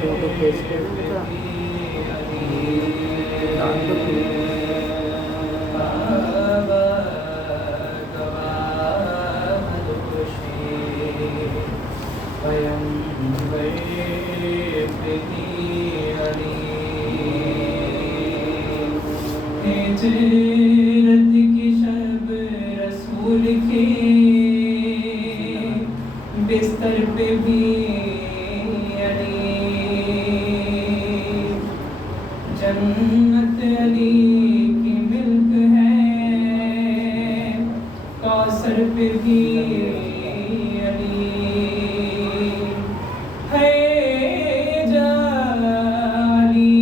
Photo کھینچ کے ہجرت کی شب رسول کی بستر پہ بھی علی، جنت علی کی ملک ہے، کوثر پہ بھی علی ہے، جالی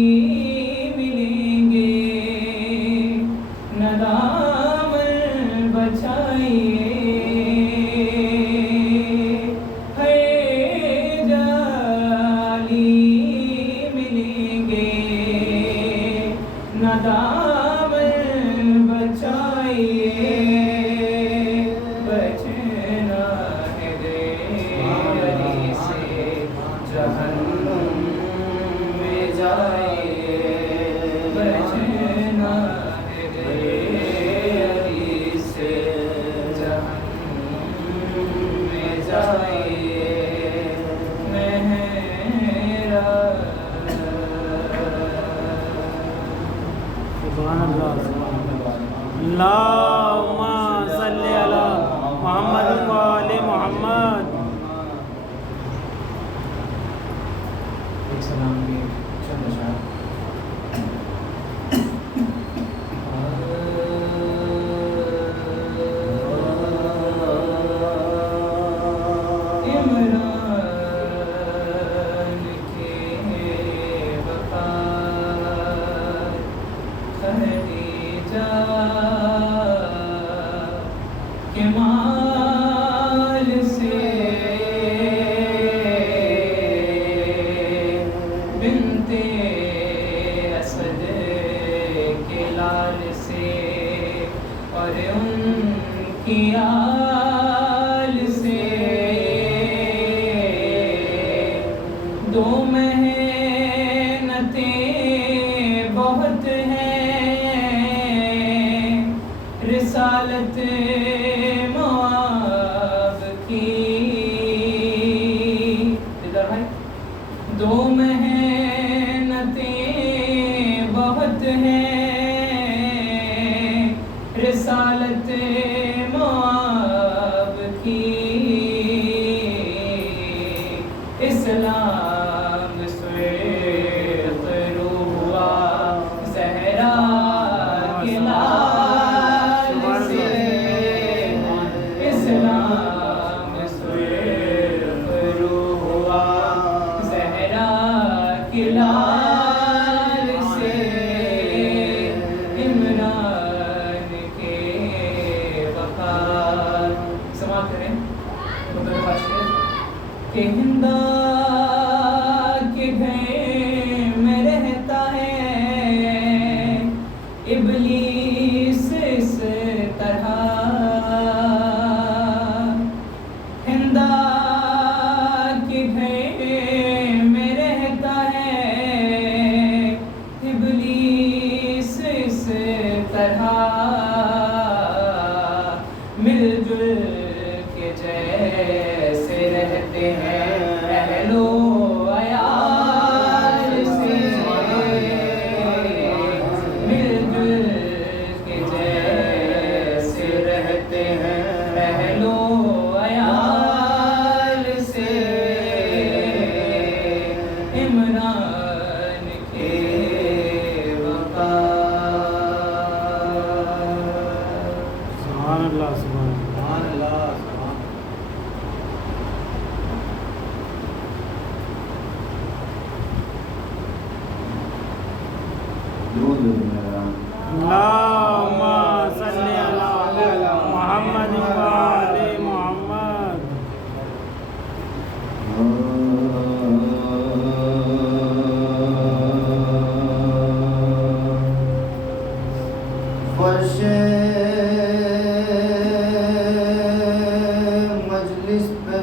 ملیں گے ندامت بچائیے، ہے جالی ملیں گے ندامت بچائیے، بچنا ہے علی سے جہنم میں جائیے، بچنا ہے علی سے جہنم میں جائیے، سبحان اللہ اللہم صلی علی محمد و آل محمد. ایک سلام کی چند اشعار. عمران کے وفات خدیجہ کے مال سے، بنت اسد کے لال سے، اور ان کی آل سے، دو محنتیں بہت ہیں رسالت مواب کی، ادھر ہے، دو محنتیں بہت ہیں رسالت مواب کی، اسلام سویق روح ہوا زہرا کے لال سے، اسلام سویق روح ہوا زہرا کے لال سے، عمران کے وفات. سماعت کریں کہ ہندا کے گھر میں رہتا ہے ابلیس اس طرح، ہندا کے گھر میں رہتا ہے ابلیس اس طرح، مل جل کے جیسے رہتے ہیں اہل و عیال سے، مل جل کے جیسے رہتے ہیں اہل و عیال سے، عمران کے وفات. سبحان اللہ سبحان اللہ. اللہم صلی علی محمد و آل محمد. فرش مجلس پہ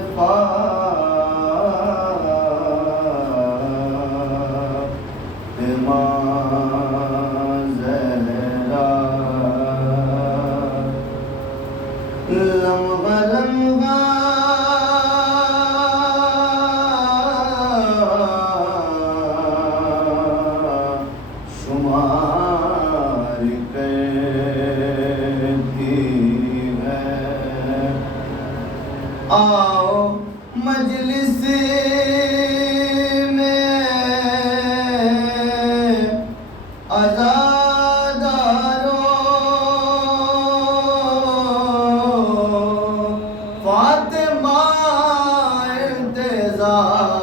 میں عزادارو فاطمہ انتظار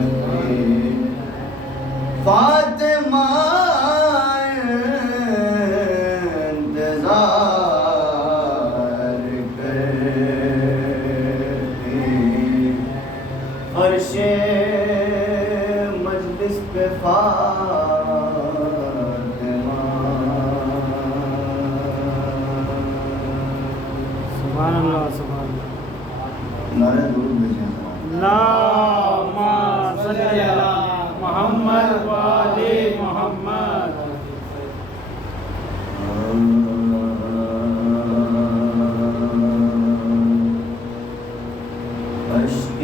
کرتی فاطمہ فرش مجلس پہ فاطمہ سبحان اللہ سبحان اللہ نعرہ درود بھیجیں اللہم صلی علی محمد و آل محمد اشک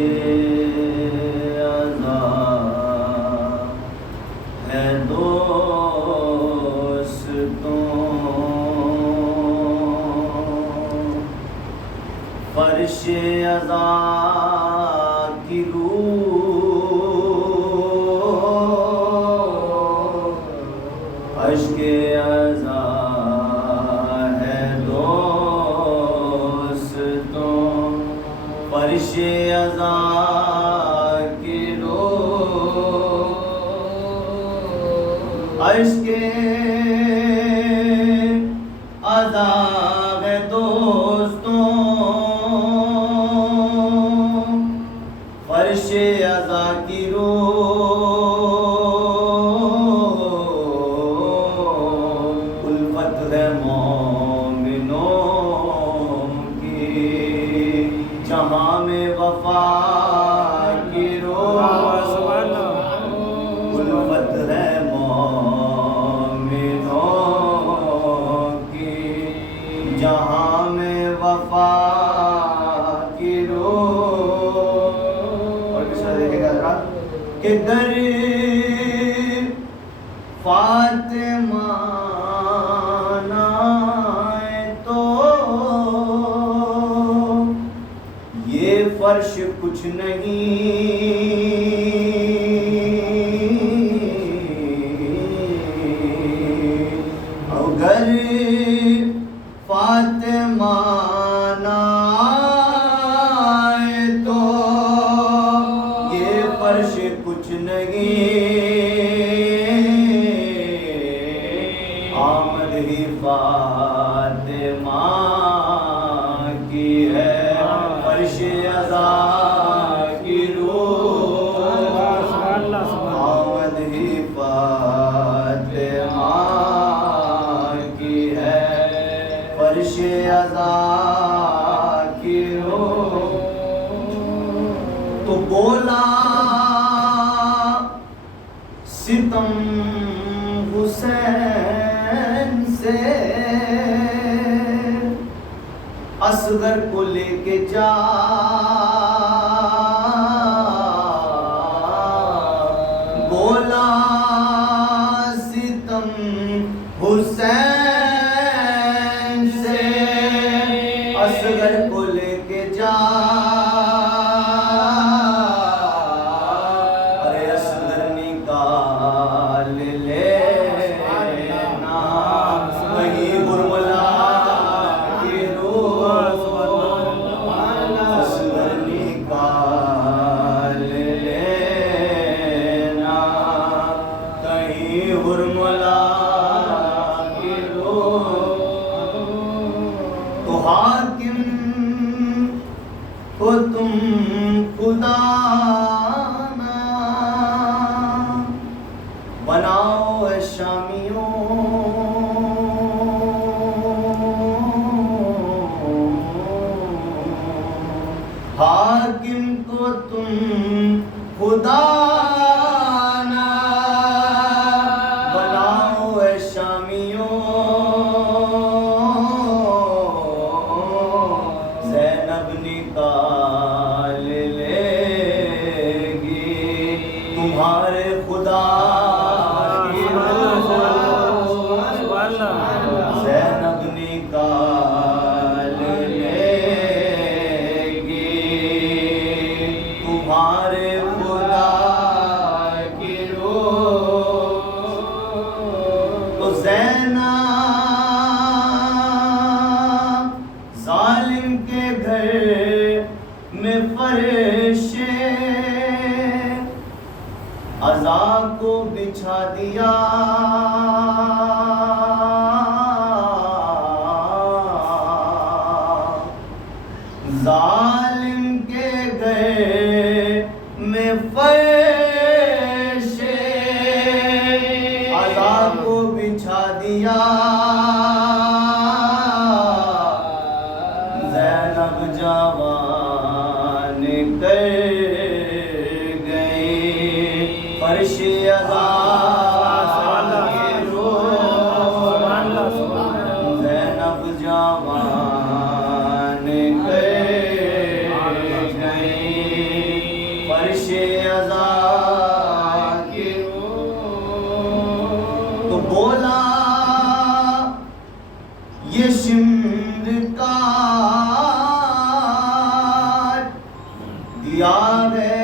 عزا ہے دوستوں فرش عزا کی روح اشک عزا ہے دوستوں فرش عزا کی روح اشک عزا ہے دوستوں فرش عزا کی روح الفت ہے مومنوں کی جہاں میں وفا کی روح الفت ہے مومنوں کی جہاں میں وفا کی روح اور کس طرح دیکھے گا حضرات کہ گر فاطمہ نہ آئے تو یہ فرش کچھ نہیں اگر فاطمہ نہ آئے تو یہ فرش کچھ نہیں آمد ہی فاطمہ کی ہے فرش عزا کی روح آمد ہی فاطمہ کی ہے فرش عزا کی روح تو بولا ستم حسین سے اصغر کو لے کے جا بولا ستم حسین سے اصغر کو لے کے جا ارے اصغر نکال لینا وہی برملا کی روح اصغر نکال لینا کہیں برملا کی روح تو حاکم کو تم خدا نہ بناؤ اے شامیوں حاکم کو تم خدا نہ بناؤ اے شامیوں زینب نکال لے گی تمہارے خدا کی روح زینب نکال لے میں فرشے عزا کو بچھا دیا ظالم کے گئے میں فرشے عزا کو بچھا دیا زینب جوان کر گئی فرش عزا کے رو زینب جوان کر گئی فرش عزا کے رو تو بولا یہ شمر کاٹ دیا ہے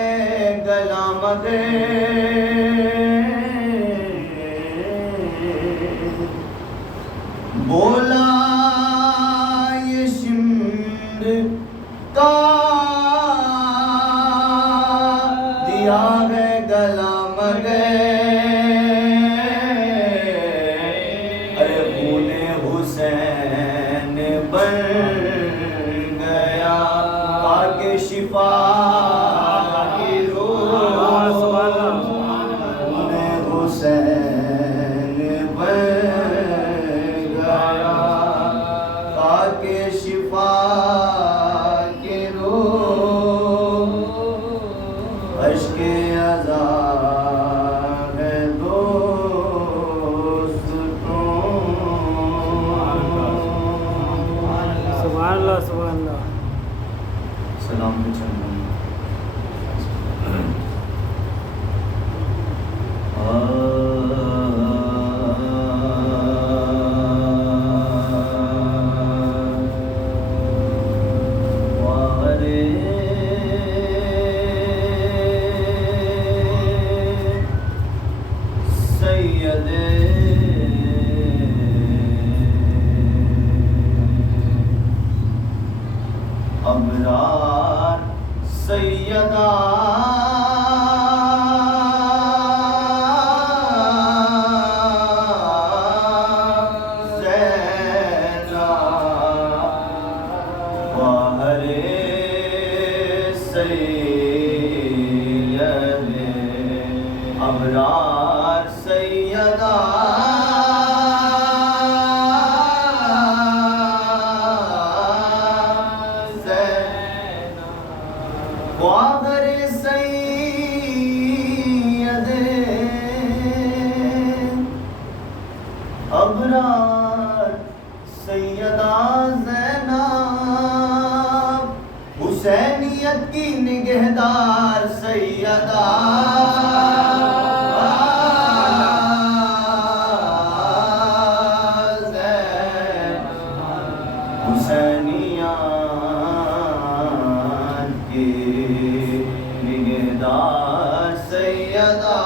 گلا مگر بولا یہ شمر کاٹ دیا ہے گلا مگر ارے خون حسین بن گیا پاک شفا کی روح خون حسین بن گیا پاک شفا کی روح اشک عزا ہے دوستوں سبحان اللہ سبحان اللہ سلام پہ چل سید ابرار سیدہ زینب باہر سید ابرار سیدہ باہر سید ابرار سیدہ زینب حسینیت کی نگہدار سیدہ حسینیت کی نگہدار سیدہ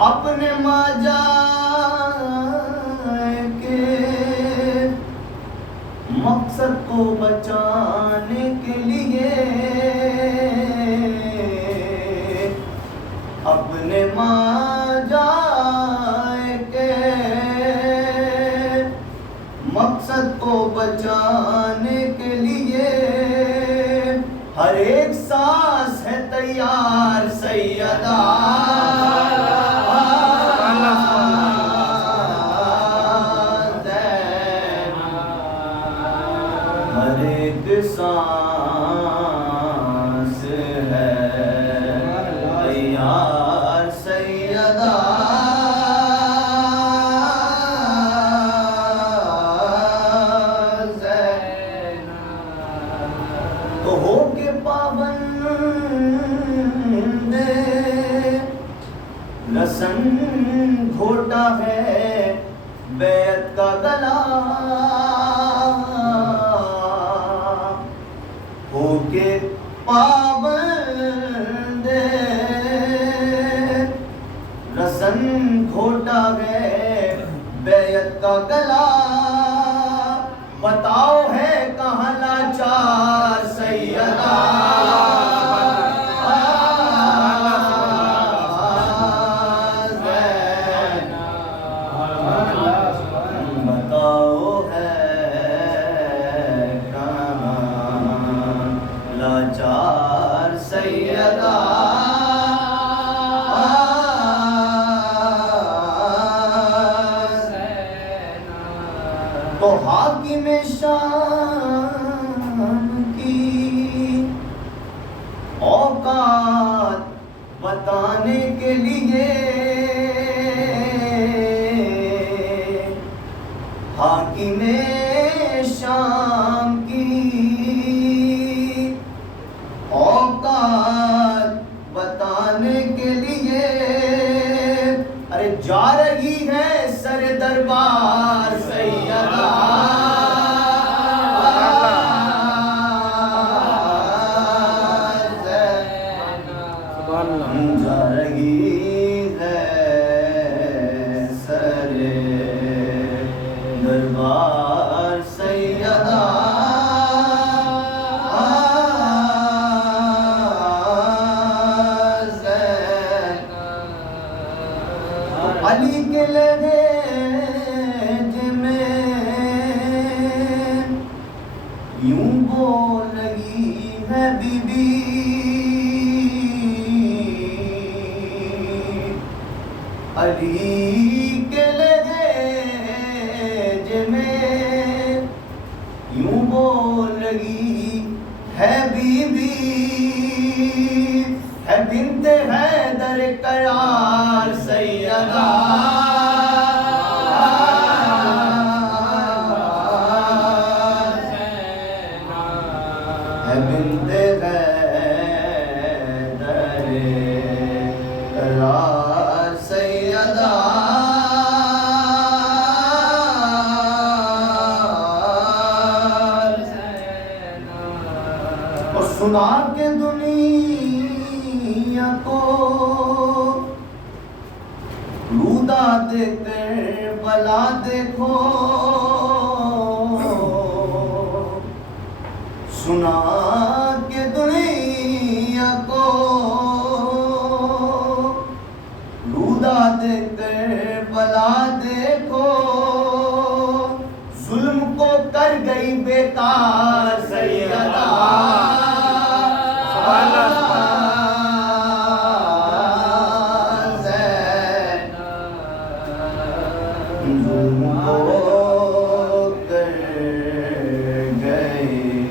اپنے ماجا کے مقصد کو بچانے کے لیے اپنے ماجا کے مقصد کو بچانے کے لیے ہر ایک سانس ہے تیار سیدہ ہر ایک سانس ہے تیار سیدہ تو ہو کے پابند رسن گھوٹا ہے بیعت کا گلا ہو کے پابند رسن گھوٹا ہے بیعت کا گلا بتاؤ ہے کہاں لاچار سیدہ بتاؤ ہے کہاں لاچار سیدہ تو حاکم شان کی اوقات بتانے کے لیے حاکم شام کی اوقات بتانے کے لیے ارے جا رہی ہے سر دربار سیدہ جا رہی ہے سر دربار سیدہ علی کے لہجے میں یوں بول رہی ہے بی بی علی کے لہجے میں یوں بول رہی ہے بی بی ہے بنت حیدر قرار سیدہ ہے بنت حیدر قرار سیدہ اور سنا کے دنیا کو رودا دیکھ کر بلا دیکھو سنا کے دنیا کو رودا دیکھ کر بلا دیکھو ظلم کو کر گئی بیکار سیدہ ظلم کو کر گئی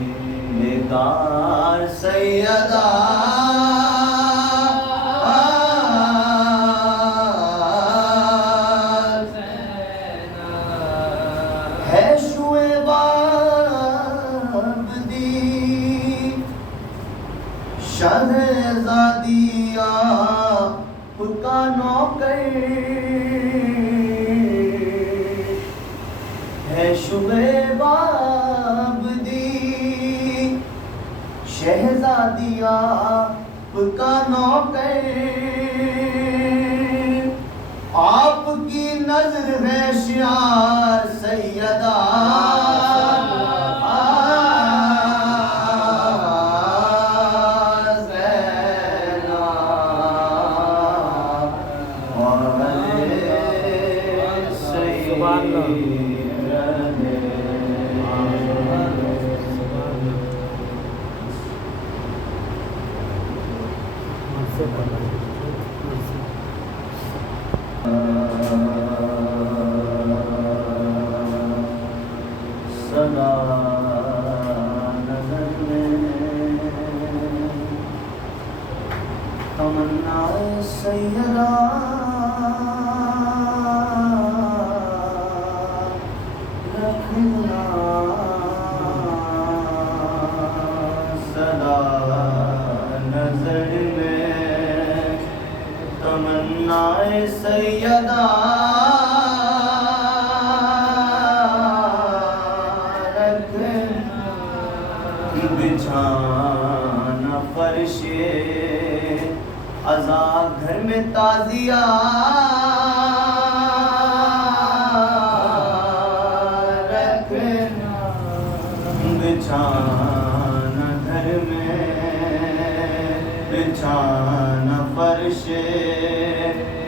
بیکار سیدہ ہے شعیب عابدی شہزادی آپ کا نوکر ہے شعیب عابدی شہزادی آپ کا نوکر آپ کی نظر ہے شعار سیدہ صدا نظر میں تمنا سیدہ رکھنا صدا نظر میں تمنا سیدہ بچھانا فرش عزا گھر میں تعزیہ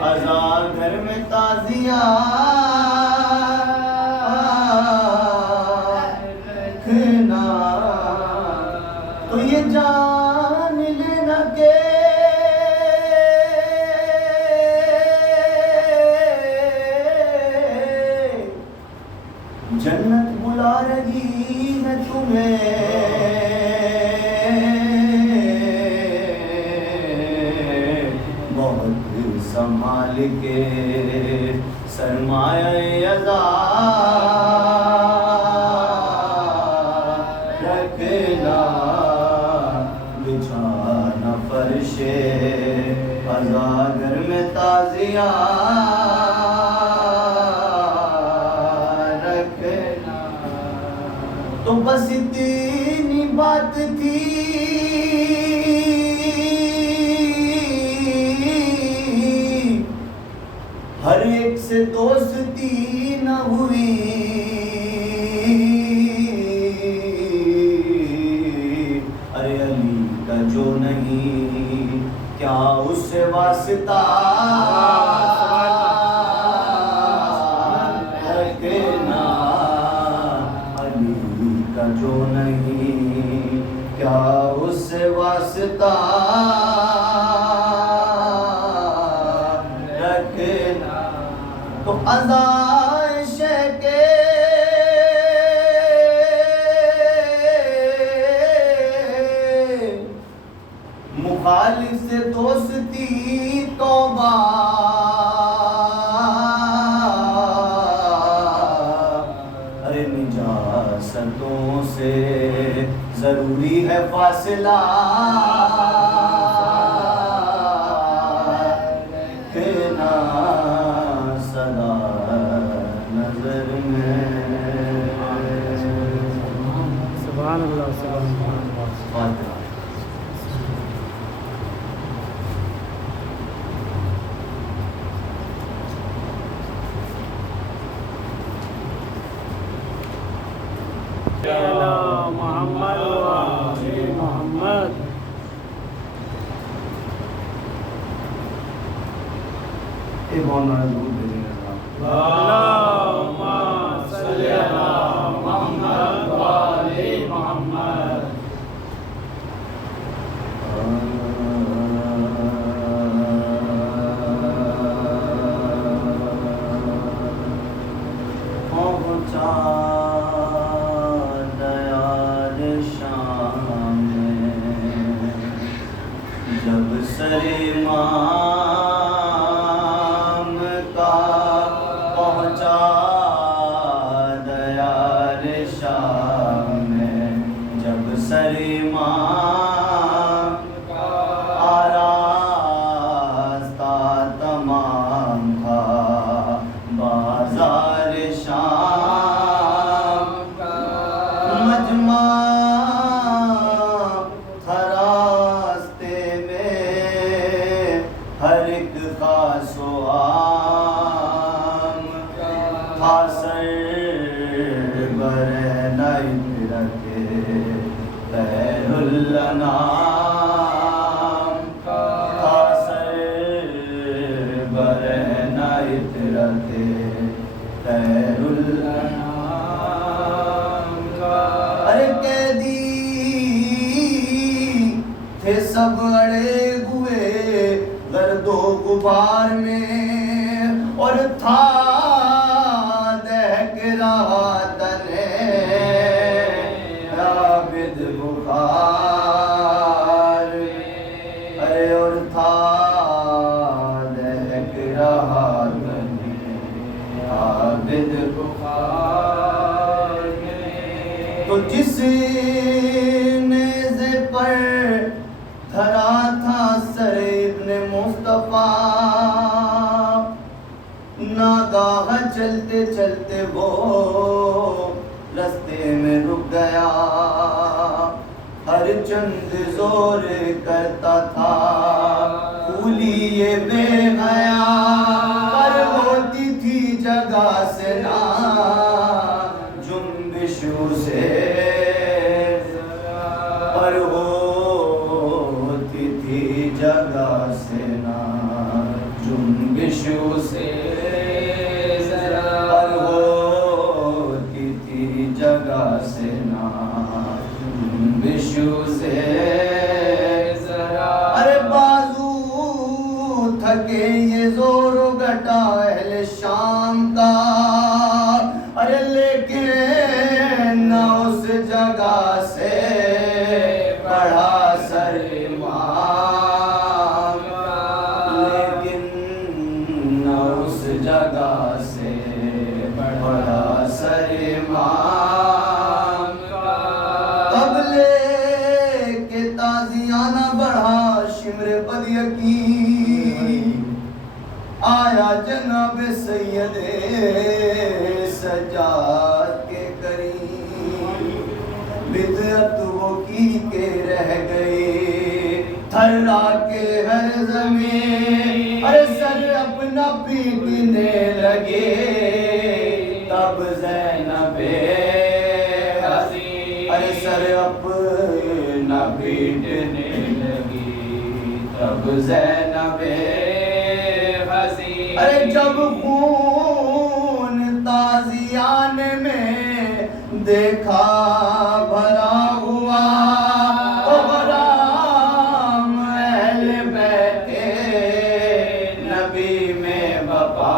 ازا گھر میں تازیاں رکھنا تو یہ جان لینا کہ جنت بلا رہی ہے تمہیں بہت سنبھال کے سرمایہ ازا رکھنا بچھانا فرش ازا گھر میں تازیاں تو بس اتنی بات تھی ہر ایک سے دوستی نہ ہوئی ارے علی کا جو نہیں کیا اس سے واسطہ جو نہیں کیا اس سے واسطہ رکھنا تو ازائش کے مخالف سے دوستی توبہ نجاستوں سے ضروری ہے فاصلہ رکھنا سدا نظر میں سبحان اللہ سبحان اللہ محمد وآل محمد ایک مولانا ضرور دے دیں گا اللہم صلی علی محمد وآل محمد جب سر امام کا پہنچا دیار شام میں جب سر امام کا آراستہ تمام تھا بازار شام کا مجمع ہر ایک خاص و عام تھا سر برہنہ رکھے خیر الانام تھا سر برہنہ رکھے خیر الانام ارے قیدی تھے سب اڑے ہوئے گرد و غبار میں اور تھا دہک رہا تنے عابد بخار ارے اور تھا دہک رہا تنے عابد بخار تو جس نیزے پر دھرا تھا سر ابن مصطفیٰ ناگاہ چلتے چلتے وہ رستے میں رک گیا ہر چند زور کرتا تھا پھولی یہ بے حیا پر ہوتی تھی جگہ سے نا جنبش سے پر ہوتی تھی جگہ سے نا جنبش بشو سے ذرا ہوتی تھی جگہ سے نا بشو سے ذرا ارے بازو تھکے یہ زور و گھٹا اہل شام کا ارے لیکن نہ اس جگہ سے بڑھا سر امام کا لیکن نہ اس جگہ سے بڑھا سر امام کا قبلے کے تازیانہ بڑھا شمر بد یقین آیا جناب سید سجاد کے قریب بدعت وہ کی کے رہ گئے تھرا کے ہر زمین ارے سر اپنا پیٹنے لگے تب زینب حسین ارے سر اپنا پیٹنے لگی تب زینب حسین ارے جب خون تازیان میں دیکھا بھرا ہوا تو غلام اہل بیت نبی میں بپا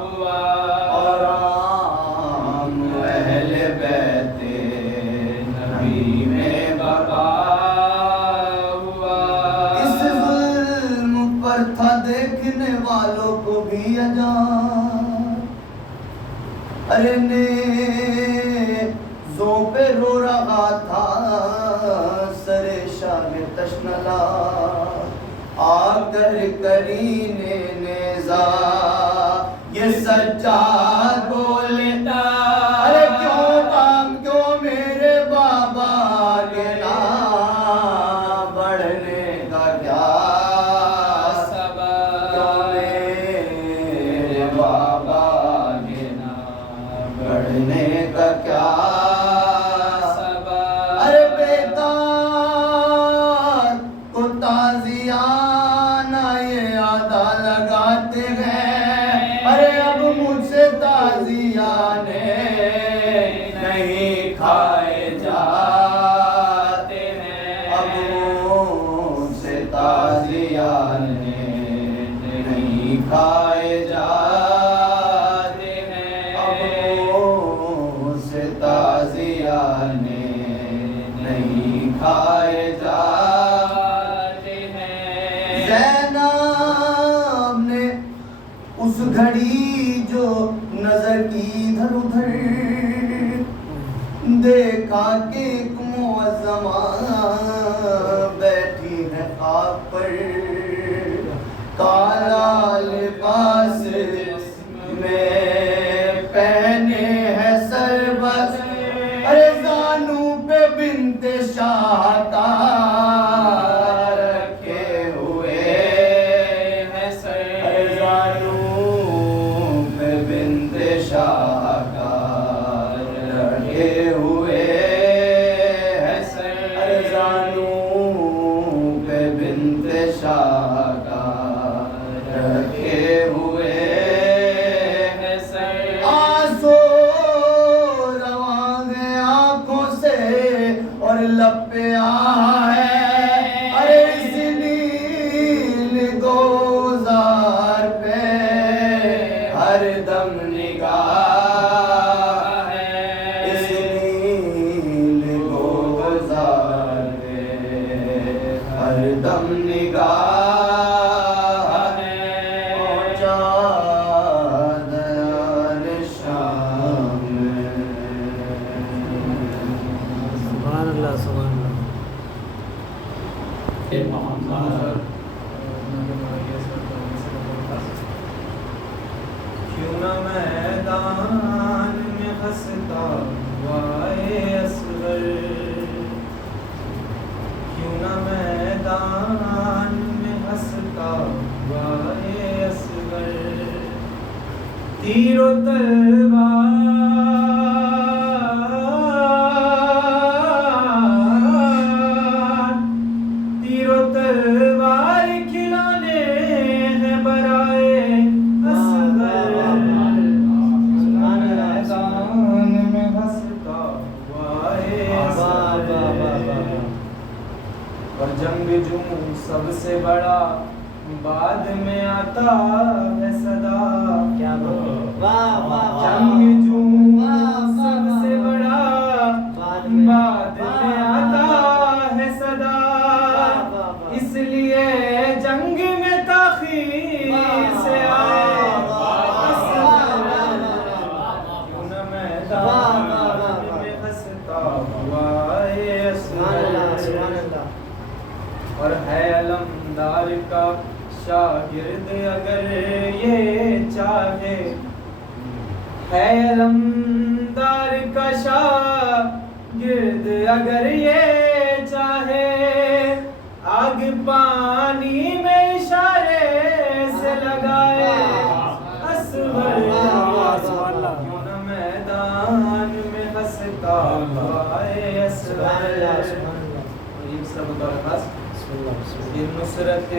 ہوا اور عام اہل بیت نبی میں بپا ہوا اس ظلم پر تھا دیکھنے والوں کو بھی عجاب ارے نیزوں پہ رو رہا تھا سر شاہ تشنلا آ کر کرینے نیزا یہ سجاد بولتا ارے کیوں کام کیوں میرے بابا کے نام بڑھنے کا کیا سبب کیوں میرے بابا بڑھنے کا کیا سبب ارے بیٹا کو تازیانہ یہ آدھا لگاتے ہیں ارے اب مجھ سے تازیانے نہیں کھائے جاتے ہیں اب مجھ سے تازیانے نہیں کھائے جاتے ہیں تازیانے نہیں کھائے جاتے ہیں زینب نے اس گھڑی جو نظر کی ادھر ادھر دیکھا کہ ایک معظمہ بیٹھی ہے خاک پر کالا لباس میں پہنے ہے سربت ارے زانو پہ بنت شاہ کا رکھے ہوئے ہے سر ارے زانو پہ بنت شاہ کا رکھے ہوئے ہے سر ارے زانو پہ بنت شاہ کا رکھے ہوئے لب پہ ہے ارے اس نیل گوزار پہ ہر دم نگاہ ہے اس نیل گوزار پہ ہر دم نگاہ ہے پہنچا دیار شام سبحان اللہ سبحان اللہ کیوں نہ میدان میں ہنستا ہوا اے اصغر کیوں نہ میدان میں ہنستا ہوا اے اصغر تیر و تلوار تیر و تلوار کھلانے ہیں برا آتا ہے صدا. کیا واہ واہ جنگ جوں سب سے بڑا بعد میں آتا ہے صدا. اس لیے جنگ میں تاخیر سے آئے کیوں نہ میدان میں ہنستا ہوا ہے اصغر. اور ہے علمدار کا شاگرد اگر یہ چاہے, ہے علمدار کا شاگرد اگر یہ چاہے, آگ پانی میں اشارے سے لگائے اصغر. کیوں نہ میدان میں ہنستا ہوا ہے اصغر. یہ سب بطور خاص یہ نصرت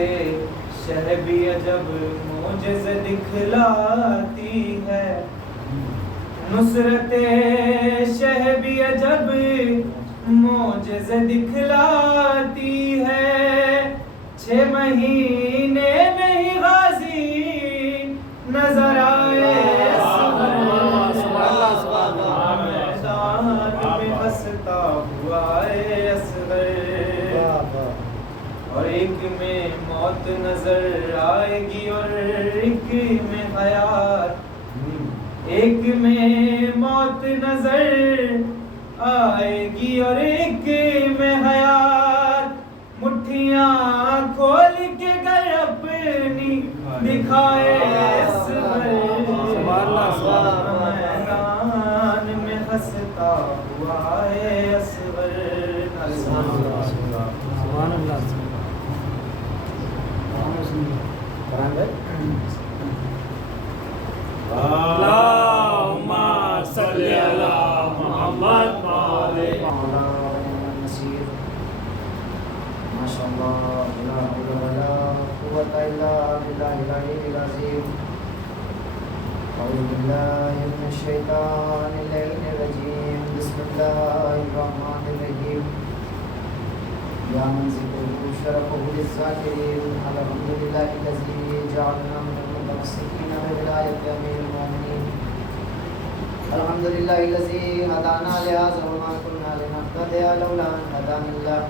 شہ بھی عجب معجزہ دکھلاتی ہے. نصرت شہ بھی عجب معجزہ دکھلاتی ہے. 6 مہینے میں ہی غازی نظر آئے میدان میں ہنستا ہوا ہے اصغر. اور ایک میں موت نظر آئے گی اور ایک میں حیات. ایک میں موت نظر آئے گی اور ایک میں حیات. مٹھیاں کھول کے گر اپنی دکھائے میدان میں ہنستا ہوا ہے اصغر. سبحان اللہ. اللهم صل على محمد وعلى ما شاء الله لا حول ولا قوة إلا بالله العلي العظيم. أعوذ بالله من الشيطان اللعين الرجيم. بسم الله الرحمن الرحيم. يا من ذكره شرفه للذاكرين. الحمد لله الذي جعلنا من المتمسكين بولاية أمير المؤمنين. الحمد لله الذي هدانا لهذا وما كنا لنهتدي لولا أن هدانا الله.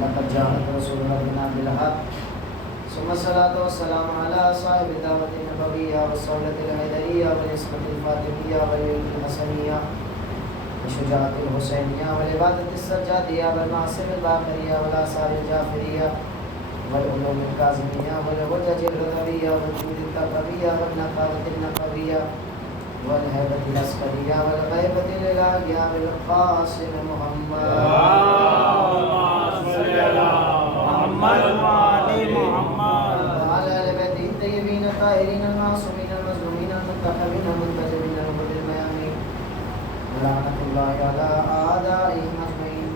لقد جاءت رسول ربنا بالحق. ثم الصلاة والسلام على صاحب الدعوة النبوية والصولة الحيدرية والعصمة الفاطمية والعلم الحسنية والشجاعة الحسينية والعبادة السجادية والمعاصم الباقرية والآثار الجعفرية والعلوم الكاظمية والحجج الرضوية والجود التقوية والنقاوة النقوية والهيبة العسكرية والغيبة الإلهية بالقاسم محمد. اللهم صل على محمد وعلى محمد وعلى آل بيته الطيبين الطاهرين المعصومين المظلومين المنتخبين المنتجبين الغر الميامين. ولعنة الله على أعدائهم أجمعين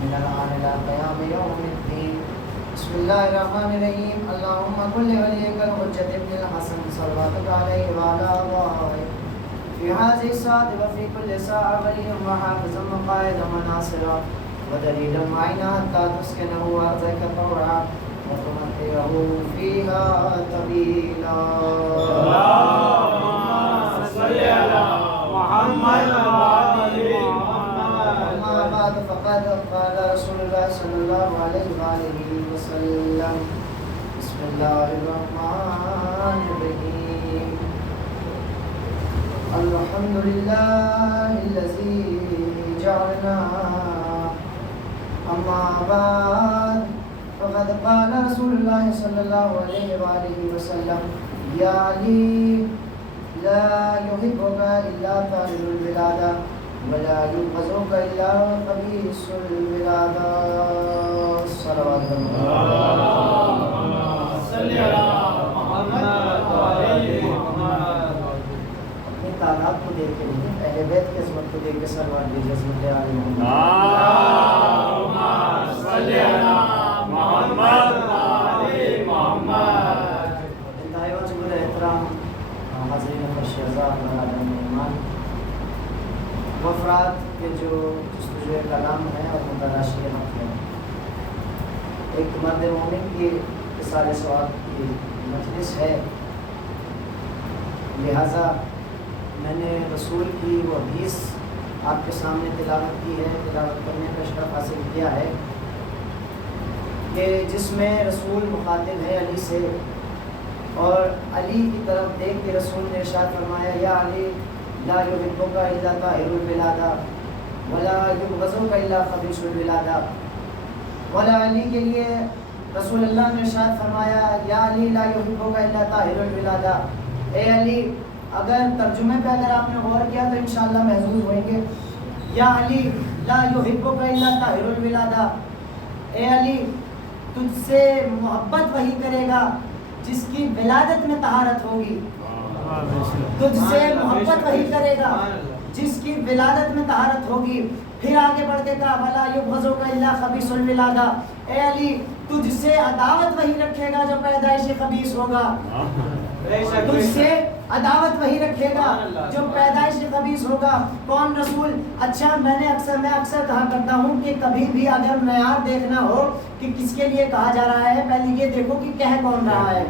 من الآن إلى قيام يوم الدين. بسم الله الرحمن الرحيم. اللهم كل وليك الحجة ابن الحسن صلواتك عليه وعلى آبائه في هذه الساعة وفي كل ساعة وليا وحافظا وقائدا وناصرا ودليلا معينا حتى تسكنه أرضك طوعا وتمتعه فيها طويلا. اللهم صل على محمد وعلى محمد. أما بعد فقد قال رسول الله صلى الله عليه وآله وسلم. بسم الله الرحمن الرحيم. الحمد لله الذي جعلنا. أما بعد فقد قال رسول الله صلى الله عليه وآله وسلم. يا علي لا يحبك إلا طالب البلاد ولا يبغضك إلا خبيث البلاد. صلوات اللهم صل على محمد وعلى محمد. اپنی تعداد کو دیکھ کے نہیں, اہل بیت کی عظمت کو دیکھ کے سلوات دیجیے. عظمت علی محمد. اللهم صل على محمد وعلى محمد. انتہائی واجب احترام حاضرین فرشیزہ برادران ایمان, وہ افراد کے جو جستجوِ کلام ہے اور متلاشی حق ہے. ایک مرد مومن کی اصال ثواب کی مجلس ہے، لہٰذا میں نے رسول کی وہ حدیث آپ کے سامنے تلاوت کی ہے، تلاوت کرنے کا شرف حاصل کیا ہے کہ جس میں رسول مخاطب ہے علی سے، اور علی کی طرف دیکھ کے رسول نے ارشاد فرمایا یا علی لا یحبک الا طاہر البلاد ولا یبغضک الا خبیث البلاد۔ مولا علی کے لیے رسول اللہ نے ارشاد فرمایا یا علی لا یحبک الا طاہر البلاد، اے علی، اگر ترجمے پہ اگر آپ نے غور کیا تو انشاءاللہ محظوظ ہوئیں گے، یا علی لا یحبک الا طاہر البلاد، اے علی تجھ سے محبت وہی کرے گا جس کی ولادت میں طہارت ہوگی، تجھ سے محبت وہی کرے گا جس کی ولادت میں طہارت ہوگی۔ پھر آگے بڑھ کے کہا ولا یبغضک الا خبیث البلاد، اے علی تجھ سے عداوت وہی رکھے گا جو پیدائش خبیث ہوگا، تجھ سے عداوت وہی رکھے گا جو پیدائش خبیث ہوگا۔ کون رسول؟ اچھا میں اکثر کہا کرتا ہوں کہ کبھی بھی اگر معیار دیکھنا ہو کہ کس کے لیے کہا جا رہا ہے، پہلے یہ دیکھو کہ کہہ کون رہا ہے،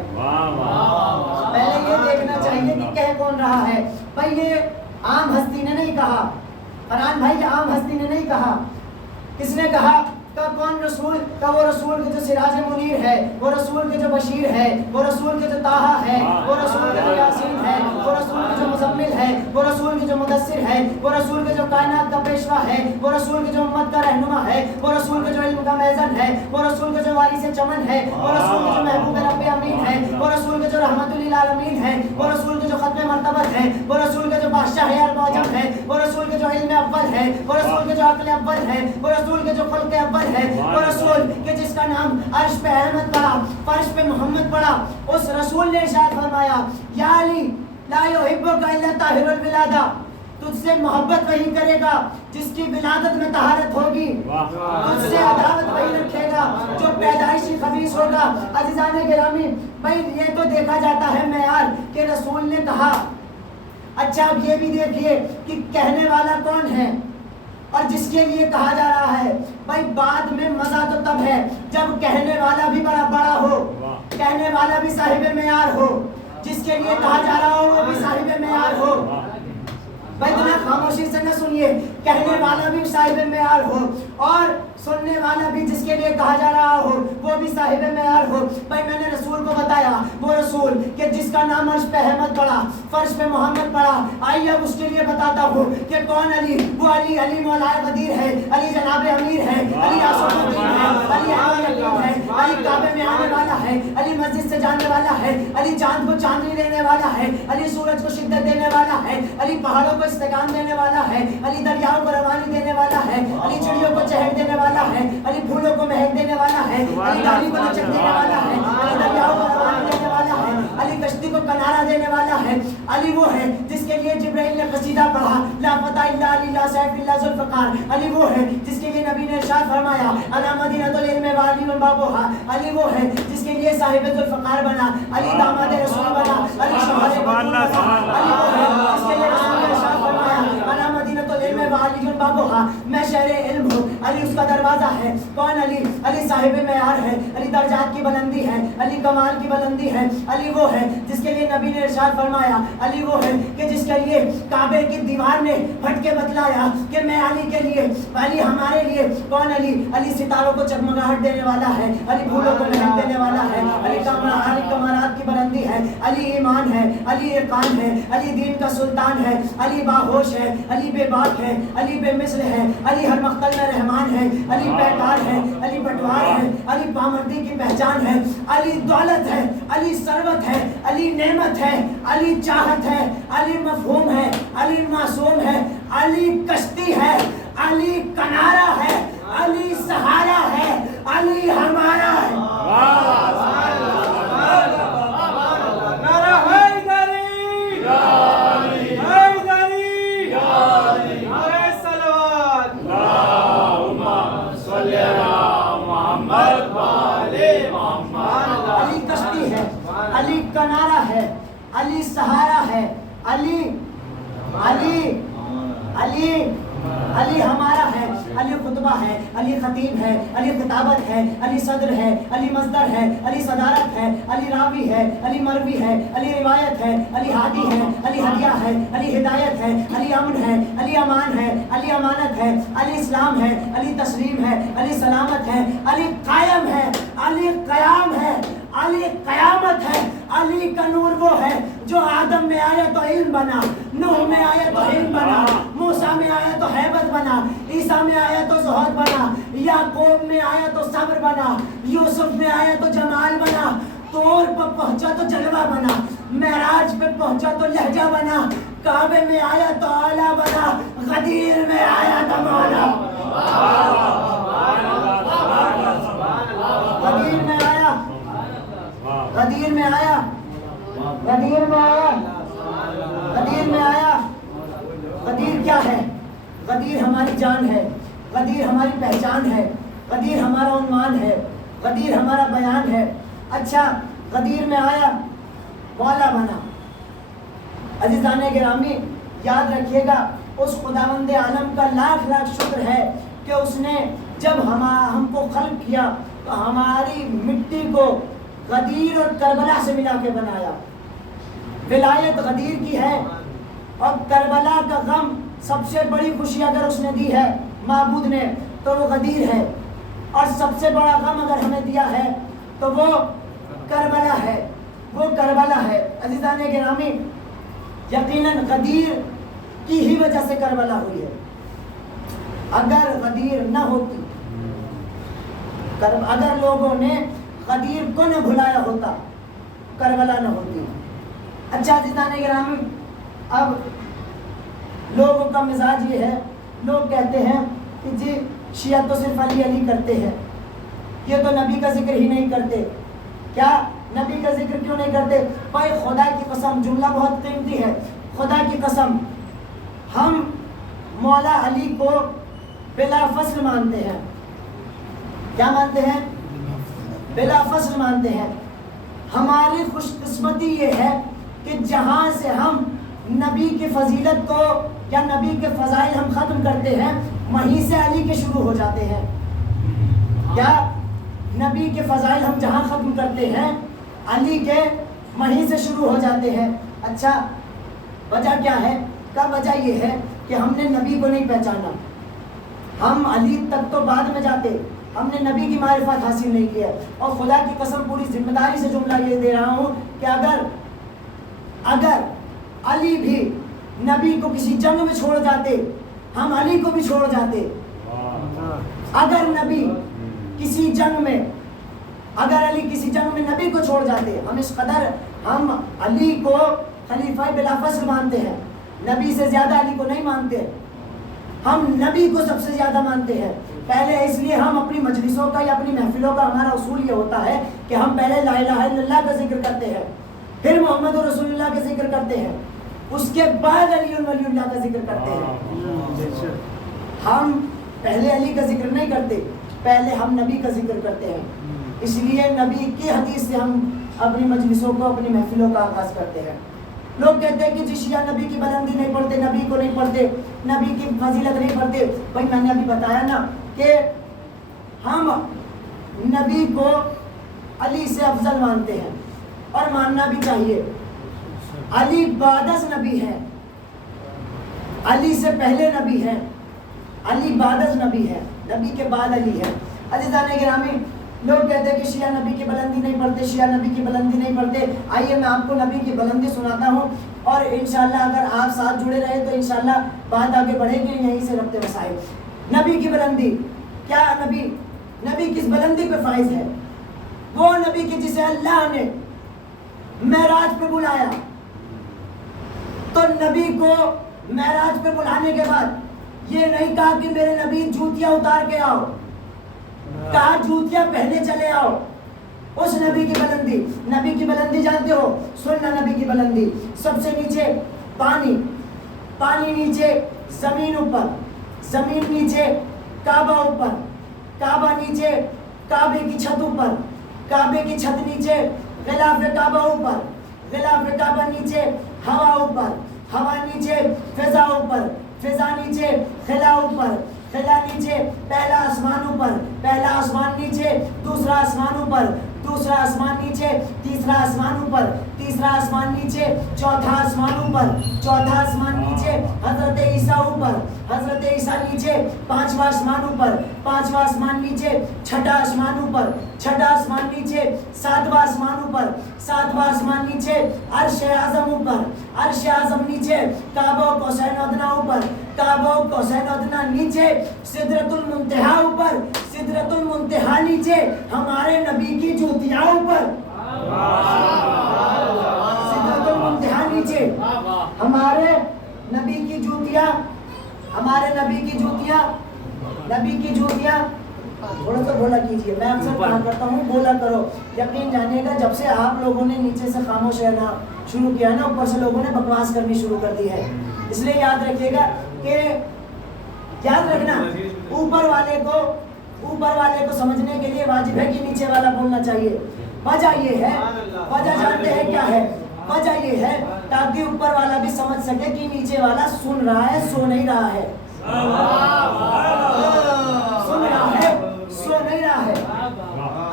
پہلے یہ دیکھنا چاہیے کہ کہہ کون رہا ہے۔ بھائی یہ عام ہستی نے نہیں کہا، فرحان بھائی یہ عام ہستی نے نہیں کہا، کس نے کہا؟ کا کون رسول؟ کا وہ رسول کے جو سراج منیر ہے، وہ رسول کے جو بشیر ہے، وہ رسول کے جو طٰہٰ ہے، وہ رسول کے جو یاسین ہے، وہ رسول کے جو مزمل ہے، وہ رسول کے جو مدثر ہے، وہ رسول کے جو کائنات کا پیشوا ہے، وہ رسول کے جو امت کا رہنما ہے، وہ رسول کے جو علم کا میزن ہے، وہ رسول کے جو وارث چمن ہے، وہ رسول کے جو محبوب رب امین ہے، وہ رسول کے جو رحمت للعالمین ہے، وہ رسول کے جو ختم مرتبت ہے، وہ رسول کے جو بادشاہ عرب و عجم ہے، وہ رسول کے جو علم اول ہے، وہ رسول کے جو عقل اول ہے، وہ رسول کے جو خلق اول ہے، وہ رسول کہ جس کا نام عرش پہ احمد پڑا، فرش پہ محمد پڑا، اس رسول نے ارشاد فرمایا یا علی لا یحبک الا طاہر البلاد، تجھ سے محبت وہی کرے گا جس کی ولادت میں طہارت ہوگی، تجھ سے عداوت وہی رکھے گا جو پیدائشی خبیث ہوگا۔ عزیزان گرامی، بھائی یہ تو دیکھا جاتا ہے معیار کہ رسول نے کہا۔ اچھا اب یہ بھی دیکھیے کہ کہنے والا کون ہے اور جس کے لیے کہا جا رہا ہے۔ بھائی بعد میں مزہ تو تب ہے جب کہنے والا بھی بڑا ہو، کہنے والا بھی صاحب معیار ہو، جس کے لیے کہا جا رہا ہو وہ بھی صاحب معیار ہو۔ بھائی اتنا خاموشی سے نہ سنیے، کہنے والا بھی صاحب معیار ہو اور سننے والا بھی جس کے لیے کہا جا رہا ہو وہ بھی صاحب معیار ہو۔ بھائی میں نے رسول کو بتایا، وہ رسول کہ جس کا نام عرش پہ احمد پڑا، فرش پہ محمد پڑا۔ آئیے اب اس کے لیے بتاتا ہوں کہ کون علی؟ وہ علی مولا غدیر ہے، علی جناب امیر ہے، علی عاصم الدین ہے، علی احمد یقین ہے، علی کعبے میں آنے والا ہے، علی مسجد سے جانے والا ہے، علی چاند کو چاندنی دینے والا ہے، علی سورج کو شدت دینے والا ہے، علی پہاڑوں کو استحکام دینے والا ہے، علی دریاؤں کو روانی دینے والا ہے، علی چڑیوں کو چہک دینے والا ہے، علی پھولوں کو مہک دینے والا ہے، علی ڈالی کو لچک دینے والا ہے، علی دریاؤں کو روانی دینے والا ہے، علی کشتی کو کنارہ دینے والا ہے۔ علی وہ ہے جس کے لیے جبرائیل نے قصیدہ پڑھا لا فتح الا علی لا سیف الا ذوالفقار۔ علی وہ ہے جس کے لیے نبی نے ارشاد فرمایا انا مدینۃ العلم وعلی بابوہا۔ علی وہ ہے جس کے لیے صاحب ذوالفقار بنا، علی داماد رسول بنا، علی شوہر بطول بنا۔ علی وہ ہے جس کے لیے رسول نے ارشاد فرمایا انا مدینۃ العلم وعلی بابوہا، میں شہر علم ہوں، علی اس کا دروازہ ہے۔ کون علی؟ علی صاحب معیار ہے، علی درجات کی بلندی ہے، علی کمال کی بلندی ہے۔ علی وہ ہے جس کے لیے نبی نے ارشاد فرمایا، علی وہ ہے کہ جس کے لیے کعبے کی دیوار نے پھٹ کے بتلایا کہ میں علی کے لیے، علی ہمارے لیے۔ کون علی؟ علی ستاروں کو چگمگاہٹ دینے والا ہے، علی پھولوں کو مہک دینے والا ہے، علی کمالات کی بلندی ہے، علی ایمان ہے، علی ارکان ہے، علی دین کا سلطان ہے، علی باہوش ہے، علی بے باک ہے، علی بے مثل ہے، علی ہر مقتل میں رحمان ہے، علی پیکار ہے، علی بٹوار ہے، علی پامردی کی پہچان ہے، علی دولت ہے، علی ثروت ہے، علی نعمت ہے، علی چاہت ہے، علی مفہوم ہے، علی معصوم ہے، علی کشتی ہے، علی کنارہ ہے، علی سہارا ہے، علی ہمارا ہے۔ علی کشتی ہے، علی کنارہ ہے، علی سہارا ہے، علی علی علی علی ہمارا ہے، علی خطبہ ہے، علی خطیب ہے، علی خطابت ہے، علی صدر ہے، علی مصدر ہے، علی صدارت ہے، علی راوی ہے، علی مروی ہے، علی روایت ہے، علی ہادی ہے، علی ہدیہ ہے، علی ہدایت ہے، علی امن ہے، علی امان ہے، علی امانت ہے، علی اسلام ہے، علی تسلیم ہے، علی سلامت ہے، علی قائم ہے، علی قیام ہے، علی قیامت ہے، علی کا نور وہ ہے جو آدم میں آیا تو علم بنا، نوح میں آیا تو علم بنا، موسیٰ میں آیا تو ہیبت بنا، عیسیٰ میں آیا تو زہد بنا، یعقوب میں آیا تو صبر بنا، یوسف میں آیا تو جمال بنا، طور پر پہنچا تو جلوہ بنا، معراج پہ پہنچا تو لہجہ بنا، کعبے میں آیا تو آلہ بنا، غدیر میں آیا تو مولا، غدیر میں آیا، غدیر میں آیا، غدیر میں آیا، غدیر میں آیا۔ غدیر کیا ہے؟ غدیر ہماری جان ہے، غدیر ہماری پہچان ہے، غدیر ہمارا عنوان ہے، غدیر ہمارا بیان ہے۔ اچھا، غدیر میں آیا، مولا بنا۔ عزیزان گرامی، یاد رکھیے گا، اس خداوند عالم کا لاکھ لاکھ شکر ہے کہ اس نے جب ہم کو خلق کیا تو ہماری مٹی کو غدیر اور کربلا سے ملا کے بنایا۔ ولایت غدیر کی ہے، اور کربلا کا غم سب سے بڑی خوشی اگر اس نے دی ہے معبود نے تو وہ غدیر ہے، اور سب سے بڑا غم اگر ہمیں دیا ہے تو وہ کربلا ہے، وہ کربلا ہے۔ عزیزان گرامی، یقیناً غدیر کی ہی وجہ سے کربلا ہوئی ہے۔ اگر غدیر نہ ہوتی، اگر لوگوں نے غدیر کو نہ بھلایا ہوتا، کربلا نہ ہوتی۔ اچھا عزیزان گرامی، اب لوگوں کا مزاج یہ ہے، لوگ کہتے ہیں کہ جی شیعہ تو صرف علی علی کرتے ہیں، یہ تو نبی کا ذکر ہی نہیں کرتے۔ کیا نبی کا ذکر کیوں نہیں کرتے؟ بھائی خدا کی قسم، جملہ بہت قیمتی ہے، خدا کی قسم ہم مولا علی کو بلا فصل مانتے ہیں۔ کیا مانتے ہیں؟ بلا فصل مانتے ہیں۔ ہماری خوش قسمتی یہ ہے کہ جہاں سے ہم نبی کی فضیلت کو یا نبی کے فضائل ہم ختم کرتے ہیں، وہیں سے علی کے شروع ہو جاتے ہیں۔ کیا نبی کے فضائل ہم جہاں ختم کرتے ہیں، علی کے وہیں سے شروع ہو جاتے ہیں۔ اچھا، وجہ کیا ہے؟ کا وجہ یہ ہے کہ ہم نے نبی کو نہیں پہچانا، ہم علی تک تو بعد میں جاتے، ہم نے نبی کی معرفت حاصل نہیں کیا۔ اور خدا کی قسم پوری ذمہ داری سے جملہ یہ دے رہا ہوں کہ اگر علی بھی نبی کو کسی جنگ میں چھوڑ جاتے، ہم علی کو بھی چھوڑ جاتے۔ اگر نبی کسی جنگ میں، اگر علی کسی جنگ میں نبی کو چھوڑ جاتے، ہم اس قدر ہم علی کو خلیفہ بلا فصل مانتے ہیں، نبی سے زیادہ علی کو نہیں مانتے، ہم نبی کو سب سے زیادہ مانتے ہیں۔ پہلے اس لیے ہم اپنی مجلسوں کا یا اپنی محفلوں کا ہمارا اصول یہ ہوتا ہے کہ ہم پہلے لا الہ الا اللہ کا ذکر کرتے ہیں، پھر محمد رسول اللہ کا ذکر کرتے ہیں، اس کے بعد علی ولی اللہ کا ذکر کرتے ہیں۔ ہم پہلے علی کا ذکر نہیں کرتے، پہلے ہم نبی کا ذکر کرتے ہیں۔ اس لیے نبی کی حدیث سے ہم اپنی مجلسوں کو، اپنی محفلوں کا آغاز کرتے ہیں۔ لوگ کہتے ہیں کہ جی شیعہ نبی کی بلندی نہیں پڑھتے، نبی کو نہیں پڑھتے، نبی کی فضیلت نہیں پڑھتے۔ بھائی میں نے ابھی بتایا نا کہ ہم نبی کو علی سے افضل مانتے ہیں، اور ماننا بھی چاہیے۔ علی بعد از نبی ہے، علی سے پہلے نبی ہے، علی بعد از نبی ہے، نبی کے بعد علی ہے۔ عزیزان گرامی، لوگ کہتے ہیں کہ شیعہ نبی کی بلندی نہیں پڑھتے، شیعہ نبی کی بلندی نہیں پڑھتے۔ آئیے میں آپ کو نبی کی بلندی سناتا ہوں، اور انشاءاللہ اگر آپ ساتھ جڑے رہے تو انشاءاللہ بات آگے بڑھے گی، یہیں سے ربط مسائل۔ نبی کی بلندی کیا؟ نبی کس بلندی پہ فائز ہے؟ وہ نبی کی جسے اللہ نے معراج پہ بلایا، تو نبی کو معراج پہ بلانے کے بعد یہ نہیں کہا کہ میرے نبی جوتیاں اتار کے آؤ، کہا جوتیاں پہنے چلے آؤ۔ اس نبی کی بلندی، نبی کی بلندی جانتے ہو؟ سننا نبی کی بلندی، سب سے نیچے پانی، پانی نیچے، زمین اوپر، زمین نیچے، کعبہ اوپر، کعبہ نیچے، کعبے کی چھت اوپر، کعبے کی چھت نیچے، غلاف کعبہ اوپر، غلاف کعبہ نیچے، ہوا اوپر، ہوا نیچے، فضا اوپر، فضا نیچے، خلا اوپر، خلا نیچے، پہلا آسمان اوپر، پہلا آسمان نیچے، دوسرا آسمان اوپر، دوسرا آسمان نیچے، تیسرا آسمان اوپر، تیسرا آسمان نیچے، چوتھا آسمان اوپر، چوتھا آسمان نیچے، حضرت عیسیٰ اوپر، حضرت عیسیٰ نیچے، پانچواں آسمان اوپر، پانچواں آسمان نیچے، چھٹا آسمان اوپر، چھٹا آسمان نیچے، ساتواں آسمان اوپر، ساتواں آسمان نیچے، عرش اعظم اوپر، عرش اعظم نیچے، کعبہ و قوسین ادنیٰ اوپر، کعبہ و قوسین ادنیٰ نیچے، سدرۃ المنتہا اوپر، سدرۃ المنتہا نیچے، ہمارے نبی کی جوتیاں اوپر، سدرۃ المنتہا نیچے، ہمارے نبی کی جوتیاں، ہمارے نبی کی جوتیاں، نبی کی جوتیاں، تھوڑا سا بولا کیجئے، میں اکثر کہا کرتا ہوں بولا کرو، یقین جانیے گا جب سے آپ لوگوں نے نیچے سے خاموش رہنا شروع کیا نا، اوپر سے لوگوں نے بکواس کرنی شروع کر دی ہے. اس لیے یاد رکھیے گا کہ یاد رکھنا اوپر والے کو سمجھنے کے لیے واجب ہے کہ نیچے والا بولنا چاہیے. وجہ یہ ہے، وجہ جانتے ہیں کیا ہے؟ وجہ یہ ہے تاکہ اوپر والا بھی سمجھ سکے کہ نیچے والا سن رہا ہے، سو نہیں رہا ہے، سن رہا ہے، سو نہیں رہا ہے.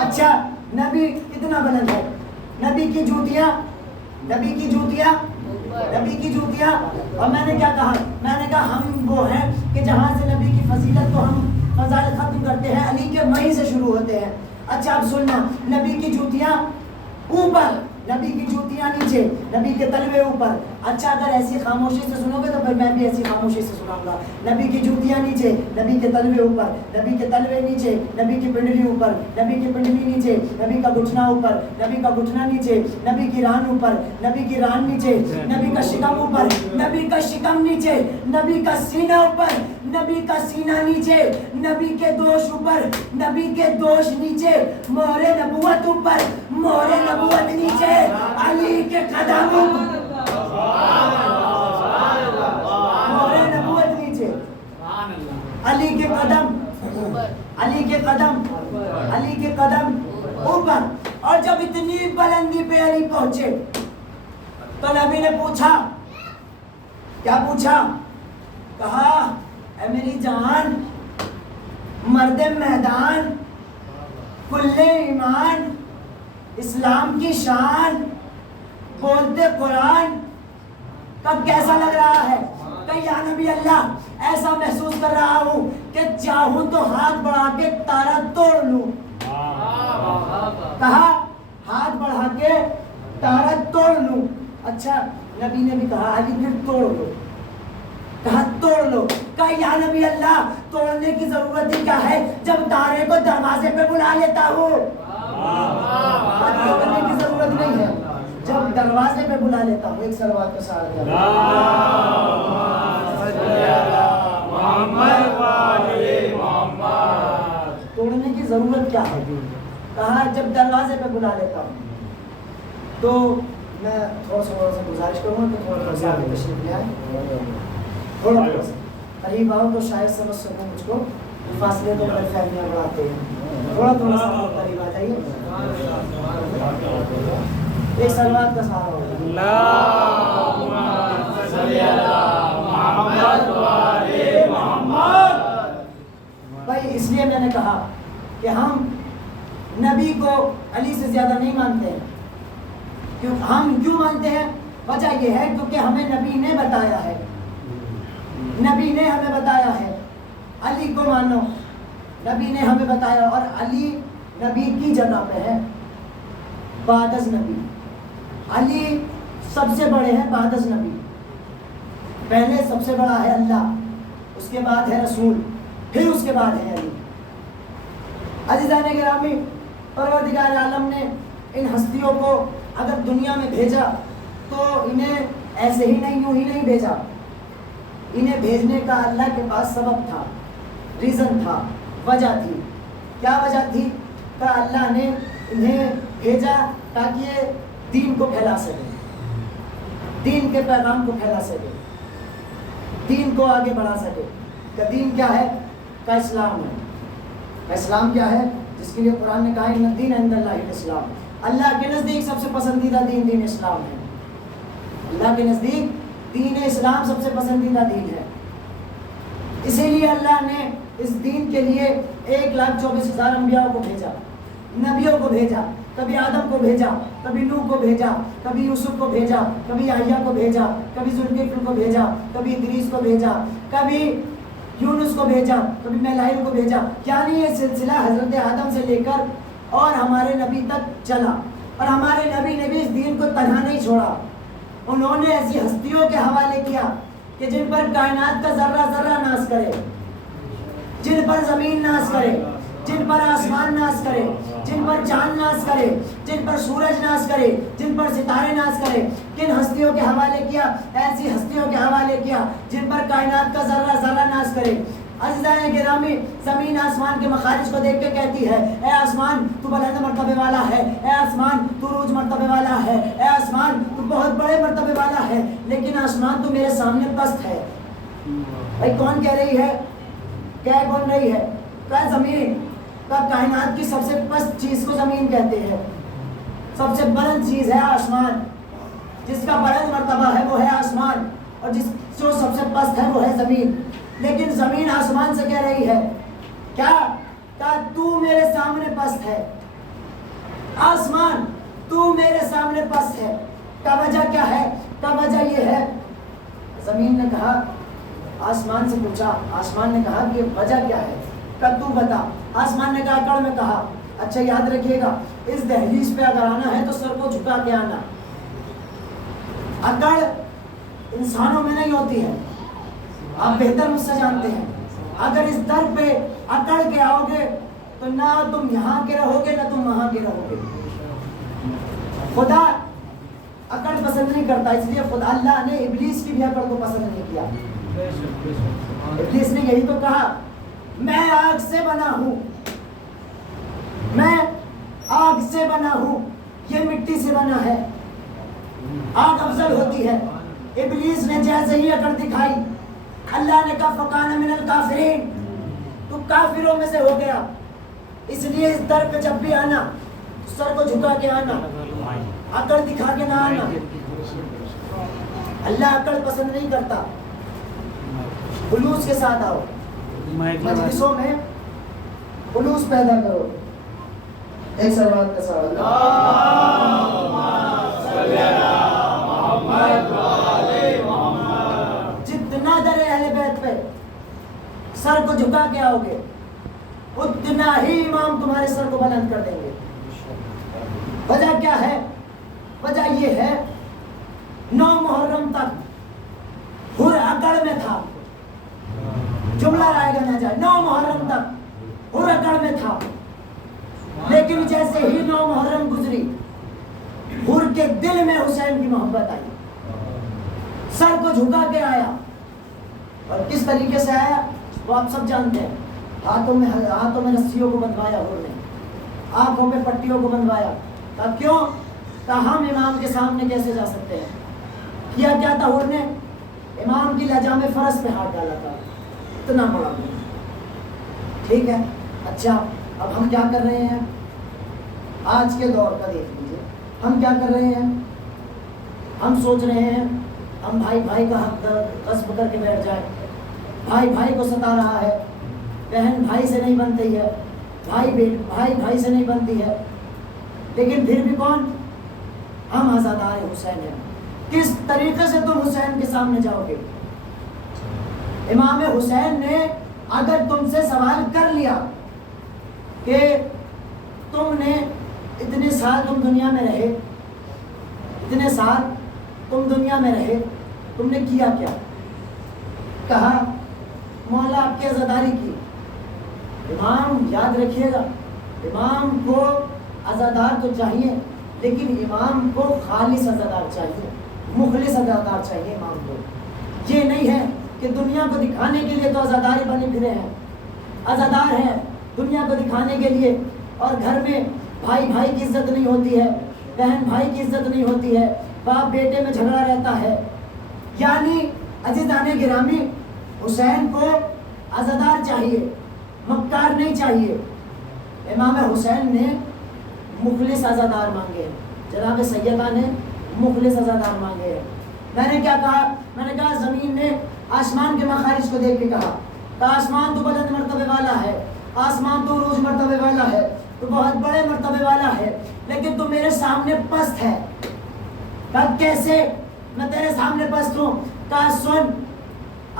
اچھا نبی کتنا بلند ہے؟ نبی کی جوتیاں، نبی کی جوتیاں، نبی کی جوتیاں. اور میں نے کیا کہا؟ میں نے کہا ہم وہ ہیں کہ جہاں سے نبی کی فضیلت کو ہم فضائل ختم کرتے ہیں علی کے مہی سے شروع ہوتے ہیں. اچھا اب سننا، نبی کی جوتیاں اوپر، نبی کی جوتیاں نیچے، نبی کے تلوے اوپر. اچھا اگر ایسی خاموشی سے سنو گے تو پھر میں بھی ایسی خاموشی سے سناؤں گا. نبی کی جوتیاں نیچے، نبی کے تلوے اوپر، نبی کے تلوے نیچے، نبی کی پنڈلی اوپر، نبی کی پنڈلی نیچے، نبی کا گھٹنا اوپر، نبی کا گھٹنا نیچے، نبی کی ران اوپر، نبی کی ران نیچے، نبی کا شکم اوپر، نبی کا شکم نیچے، نبی کا سینہ اوپر، نبی کا سینہ نیچے، نبی کے دوش اوپر، نبی کے دوش نیچے، مہر نبوت اوپر، مہر نبوت نیچے، علی کے قدم اوپر، مہر نبوت نیچے، علی کے قدم، علی کے قدم، علی کے قدم اوپر. اور جب اتنی بلندی پہ علی پہنچے تو نبی نے پوچھا، کیا پوچھا؟ کہا اے میری جان، مرد میدان، کل ایمان، اسلام کی شان، بولتے قرآن، کب کیسا لگ رہا ہے؟ کہ یا نبی اللہ ایسا محسوس کر رہا ہوں کہ چاہوں تو ہاتھ بڑھا کے تارا توڑ لوں. کہا ہاتھ بڑھا کے تارا توڑ لوں. اچھا نبی نے بھی کہا علی پھر توڑ لو. کہا توڑ لو. کہا یا نبی اللہ توڑنے کی ضرورت ہی کیا ہے جب تارے کو دروازے پہ بلا لیتا ہوں. توڑنے کی ضرورت نہیں ہے جب دروازے پہ بلا لیتا ہوں. ایک سلوات کا سہارا دیا توڑنے کی ضرورت کیا ہے؟ کہا جب دروازے پہ بلا لیتا ہوں. تو میں تھوڑا سا گزارش کروں گا کہ تھوڑا سا آگے تشریف لے آئے، تھوڑا سا قریب آؤ تو شاید سمجھ سکوں مجھ کو. فاصلے تو غلط فہمیاں بڑھاتے ہیں، تھوڑا سا قریب آ جائیے. ایک سلوات کا سہارا ہوگا. بھائی اس لیے میں نے کہا کہ ہم نبی کو علی سے زیادہ نہیں مانتے ہیں. ہم کیوں مانتے ہیں؟ وجہ یہ ہے کیونکہ ہمیں نبی نے بتایا ہے، نبی نے ہمیں بتایا ہے علی کو مانو. نبی نے ہمیں بتایا اور علی نبی کی جگہ پہ ہے بعد از نبی. علی سب سے بڑے ہیں بعد از نبی. پہلے سب سے بڑا ہے اللہ، اس کے بعد ہے رسول، پھر اس کے بعد ہے علی. عزیزان گرامی، پروردگار عالم نے ان ہستیوں کو اگر دنیا میں بھیجا تو انہیں ایسے ہی نہیں، یوں ہی نہیں بھیجا. انہیں بھیجنے کا اللہ کے پاس سبب تھا، ریزن تھا، وجہ تھی. کیا وجہ تھی؟ کہ اللہ نے انہیں بھیجا تاکہ یہ دین کو پھیلا سکے، دین کے پیغام کو پھیلا سکے، دین کو آگے بڑھا سکے. کہ دین کیا ہے؟ کا اسلام ہے. کا اسلام کیا ہے؟ جس کے لیے قرآن نے کہا ان الدین عند اللہ الاسلام. اللہ کے نزدیک سب سے پسندیدہ دین دین اسلام ہے. اللہ کے نزدیک دین اسلام سب سے پسندیدہ دین ہے. اسی لیے اللہ نے اس دین کے لیے 1,24,000 انبیاء کو بھیجا، نبیوں کو بھیجا، کبھی آدم کو بھیجا، کبھی نوح کو بھیجا، کبھی یوسف کو بھیجا، کبھی یحییٰ کو بھیجا، کبھی ذوالکفل کو بھیجا، کبھی ادریس کو بھیجا، کبھی یونس کو بھیجا، کبھی میلائیل کو بھیجا. یعنی یہ سلسلہ حضرت آدم سے لے کر اور ہمارے نبی تک چلا. اور ہمارے نبی نے بھی اس دین کو تنہا نہیں چھوڑا. انہوں نے ایسی ہستیوں کے حوالے کیا کہ جن پر کائنات کا ذرہ ذرہ ناز کرے، جن پر زمین ناز کرے، جن پر آسمان ناز کرے، جن پر چاند ناز کرے، جن پر سورج ناز کرے، جن پر ستارے ناز کرے. کن ہستیوں کے حوالے کیا؟ ایسی ہستیوں کے حوالے کیا جن پر کائنات کا ذرہ ذرہ ناز کرے. عزیزائے گرامی، زمین آسمان کے مخارج کو دیکھ کے کہتی ہے اے آسمان تو بلند مرتبے والا ہے، اے آسمان تو عروج مرتبے والا ہے، اے آسمان تو بہت بڑے مرتبے والا ہے، لیکن آسمان تو میرے سامنے پست ہے. بھائی کون کہہ رہی ہے؟ کہہ کون رہی ہے؟ کہ زمین. کائنات کی سب سے پست چیز کو زمین کہتے ہیں. سب سے بلند چیز ہے آسمان. جس کا بلند مرتبہ ہے وہ ہے آسمان، اور جو سب سے پست ہے وہ ہے زمین. لیکن زمین آسمان سے کہہ رہی ہے کیا؟ تو میرے سامنے پست ہے. آسمان تو میرے سامنے پست ہے. کا وجہ کیا ہے؟ کا وجہ یہ ہے، زمین نے کہا، آسمان سے پوچھا، آسمان نے کہا کہ وجہ کیا ہے؟ تو بتا. آسمان نے کہا، اکڑ میں کہا. اچھا یاد رکھیے گا، اس دہلیز پہ اگر آنا ہے تو سر کو جھکا کے آنا. اکڑ انسانوں میں نہیں ہوتی ہے، آپ بہتر مجھ سے جانتے ہیں. اگر اس در پہ اکڑ کے آؤ گے تو نہ تم یہاں کے رہو گے نہ تم وہاں کے رہو گے. خدا اکڑ پسند نہیں کرتا، اس لیے خدا اللہ نے ابلیس کی بھی اکڑ کو پسند نہیں کیا. ابلیس نے یہی تو کہا، میں آگ سے بنا ہوں، میں آگ سے بنا ہوں، یہ مٹی سے بنا ہے، آگ افضل ہوتی ہے. ابلیس نے جیسے ہی اکڑ دکھائی، اللہ نے کہا فکان من الکافرین، تو کافروں میں سے ہو گیا. اس لیے اس در پہ جب بھی آنا سر کو جھکا کے آنا، اکڑ دکھا کے نہ آنا. اللہ اکڑ پسند نہیں کرتا. خلوص کے ساتھ آؤ، مجلسوں میں خلوص پیدا کرو. ایک سلوات کا سوال. جتنا در اہل بیت پہ سر کو جھکا کے آؤ گے اتنا ہی امام تمہارے سر کو بلند کر دیں گے. وجہ کیا ہے؟ وجہ یہ ہے 9 محرم تک ہر اکڑ میں تھا. جملہ رائے گا نہ جائے، 9 محرم تک ہر اکڑ میں تھا. لیکن جیسے ہی 9 محرم گزری، ہر کے دل میں حسین کی محبت آئی، سر کو جھکا کے آیا. اور کس طریقے سے آیا وہ آپ سب جانتے ہیں. ہاتھوں میں رسیوں کو بندھوایا ہر نے، آنکھوں پہ پٹیوں کو بندھوایا. کیوں؟ ہم امام کے سامنے کیسے جا سکتے ہیں. کیا کیا تھا ہر نے؟ امام کی لجام فرس پہ ہاتھ ڈالا تھا. اتنا بڑا. ٹھیک ہے. اچھا اب ہم کیا کر رہے ہیں؟ آج کے دور کا دیکھ لیجیے، ہم کیا کر رہے ہیں؟ ہم سوچ رہے ہیں ہم بھائی بھائی کا حق غصب کر کے بیٹھ جائے. بھائی بھائی کو ستا رہا ہے، بہن بھائی سے نہیں بنتی ہے، بھائی بھائی سے نہیں بنتی ہے. لیکن پھر بھی کون؟ ہم آزادار حسین ہیں. کس طریقے سے تم حسین کے سامنے جاؤ گے؟ امام حسین نے اگر تم سے سوال کر لیا کہ تم نے اتنے سال تم دنیا میں رہے، اتنے سال تم دنیا میں رہے، تم نے کیا کیا؟ کہا مولا آپ کی عزاداری کی. امام یاد رکھیے گا، امام کو عزادار تو چاہیے، لیکن امام کو خالص عزادار چاہیے، مخلص عزادار چاہیے. امام کو یہ نہیں ہے کہ دنیا کو دکھانے کے لیے تو عزادار بنے پھرے ہیں، عزادار ہیں دنیا کو دکھانے کے لیے، اور گھر میں بھائی بھائی کی عزت نہیں ہوتی ہے، بہن بھائی کی عزت نہیں ہوتی ہے، باپ بیٹے میں جھگڑا رہتا ہے. یعنی عزیزان گرامی، حسین کو عزادار چاہیے، مکار نہیں چاہیے. امام حسین نے مخلص عزادار مانگے ہیں، جناب سیدہ نے مخلص عزادار مانگے ہیں. میں نے کیا کہا؟ میں نے کہا زمین نے آسمان کے مخارج کو دیکھ کے کہا کہ آسمان تو بلند مرتبے والا ہے، آسمان تو عروج مرتبے والا ہے، تو بہت بڑے مرتبے والا ہے، لیکن تو میرے سامنے پست ہے۔ کہا کیسے میں تیرے سامنے پست ہوں؟ کہا سن،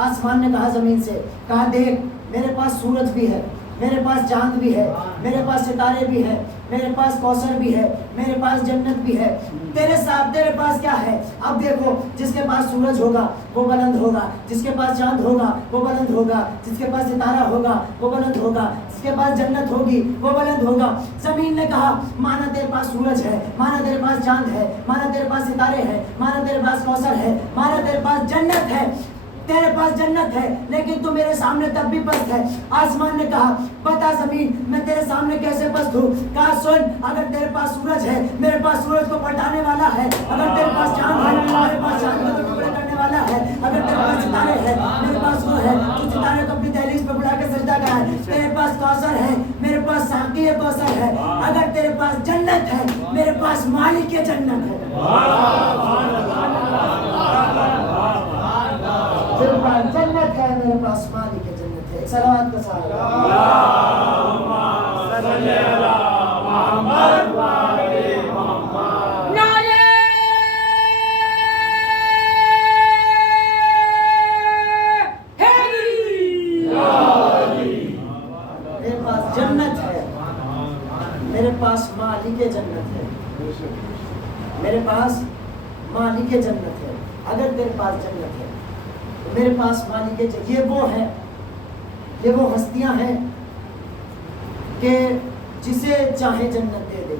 آسمان نے کہا زمین سے، کہا دیکھ میرے پاس سورج بھی ہے، میرے پاس چاند بھی ہے، میرے پاس ستارے بھی ہے، میرے پاس کوثر بھی ہے، میرے پاس جنت بھی ہے، تیرے پاس کیا ہے؟ اب دیکھو، جس کے پاس سورج ہوگا وہ بلند ہوگا، جس کے پاس چاند ہوگا وہ بلند ہوگا، جس کے پاس ستارہ ہوگا وہ بلند ہوگا، جس کے پاس جنت ہوگی وہ بلند ہوگا۔ زمین نے کہا مانا تیرے پاس سورج ہے، مانا تیرے پاس چاند ہے، مانا تیرے پاس ستارے ہیں، مانا تیرے پاس کوثر ہے، مانا تیرے پاس جنت ہے، تیرے پاس جنت ہے، لیکن تو میرے سامنے تب بھی پست ہے۔ آسمان نے کہا بتا زمین میں تیرے سامنے کیسے پست ہوں؟ کہا سن، اگر تیرے پاس سورج ہے میرے پاس سورج کو پلٹانے والا ہے، اگر تیرے پاس چاند ہے میرے پاس چاند کو ٹکڑے کرنے والا ہے، اگر تیرے پاس ستارے ہیں میرے پاس وہ ہے جو ستارے کو اپنی دہلیز پہ بلا کے سجدہ کرائے، تیرے پاس کوثر ہے میرے پاس ساقی کوثر ہے، اگر تیرے پاس جنت ہے میرے پاس مالک جنت ہے۔ میرے پاس جنت ہے، میرے پاس مالک جنت ہے۔ صلوات کا ساتھ اللہم صلی علی محمد و آل محمد۔ نعرہ حیدری! میرے پاس جنت ہے، میرے پاس مالک جنت ہے، میرے پاس مالک جنت ہے۔ اگر تیرے پاس جنت ہے تو میرے پاس مالک جنت، یہ وہ ہے، یہ وہ ہستیاں ہیں کہ جسے چاہے جنت دے دے،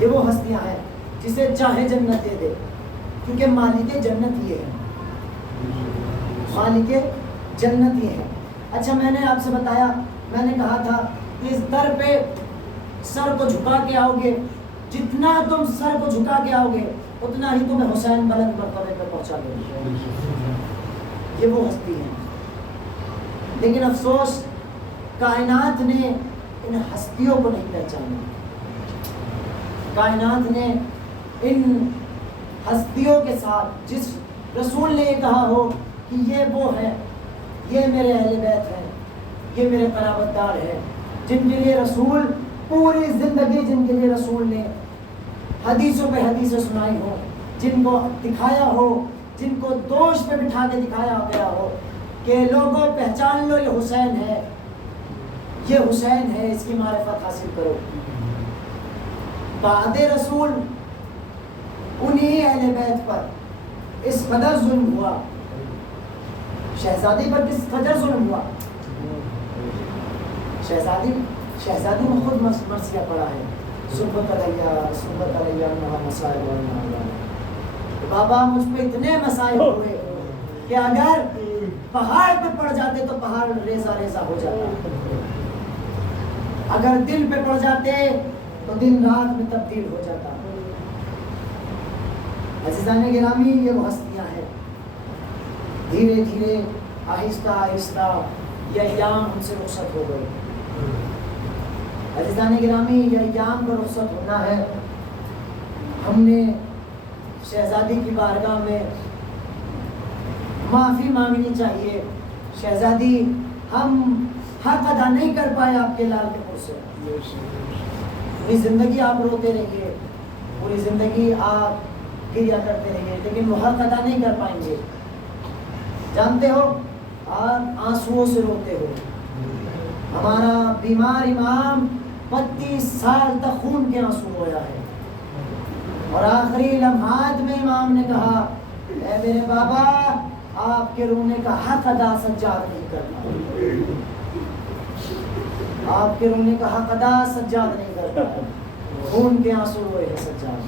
یہ وہ ہستیاں ہیں جسے چاہے جنت دے دے، کیونکہ مالک جنت یہ ہے، مالک جنت یہ ہے۔ اچھا میں نے آپ سے بتایا، میں نے کہا تھا کہ اس در پہ سر کو جھکا کے آؤ گے، جتنا تم سر کو جھکا کے آؤ گے اتنا ہی تمہیں حسین بلند مرتبے پہ پہنچا دے گے۔ یہ وہ ہستی ہے، لیکن افسوس کائنات نے ان ہستیوں کو نہیں پہچانا، کائنات نے ان ہستیوں کے ساتھ جس رسول نے یہ کہا ہو کہ یہ وہ ہے، یہ میرے اہل بیت ہیں، یہ میرے قرابت دار ہیں، جن کے لیے رسول پوری زندگی، جن کے لیے رسول نے حدیثوں پہ حدیثیں سنائی ہو، جن کو دکھایا ہو، جن کو دوش پہ بٹھا کے دکھایا گیا ہو کہ لوگوں پہچان لو یہ حسین ہے، یہ حسین ہے، اس کی معرفت حاصل کرو۔ بعد رسول انہی اہل بیت پر اس قدر ظلم ہوا، شہزادی پر کس قدر ظلم ہوا، شہزادی میں خود مرثیہ پڑا ہے، صحبت علیہ مسائل والنعال۔ بابا مجھ پہ اتنے مسائل ہوئے کہ اگر پہاڑ پہ پڑ جاتے تو پہاڑ ریزہ ریزہ ہو جاتا، اگر دل پہ پڑ جاتے تو دن رات میں تبدیل ہو جاتا۔ عزیزان گرامی، یہ وہ ہستیاں ہیں، دھیرے دھیرے آہستہ آہستہ یہ ایام ہم سے رخصت ہو گئے۔ عزیزان گرامی، یہ ایام کا رخصت ہونا ہے، ہم نے شہزادی کی بارگاہ میں معافی مانگنی چاہیے۔ شہزادی، ہم حق ادا نہیں کر پائے آپ کے لال کے پر سے، پوری زندگی آپ روتے رہیے، پوری زندگی آپ گریا کرتے رہیے، لیکن وہ حق ادا نہیں کر پائیں گے۔ جانتے ہو آپ آنسوؤں سے روتے ہو، ہمارا بیمار امام 32 سال تک خون کے آنسو ہویا ہے، اور آخری لمحات میں امام نے کہا اے میرے بابا، آپ کے رونے کا حق ادا سجاد نہیں کرتا، آپ کے رونے کا حق ادا سجاد نہیں کرتا، خون کے آنسو ہوئے ہیں سجاد۔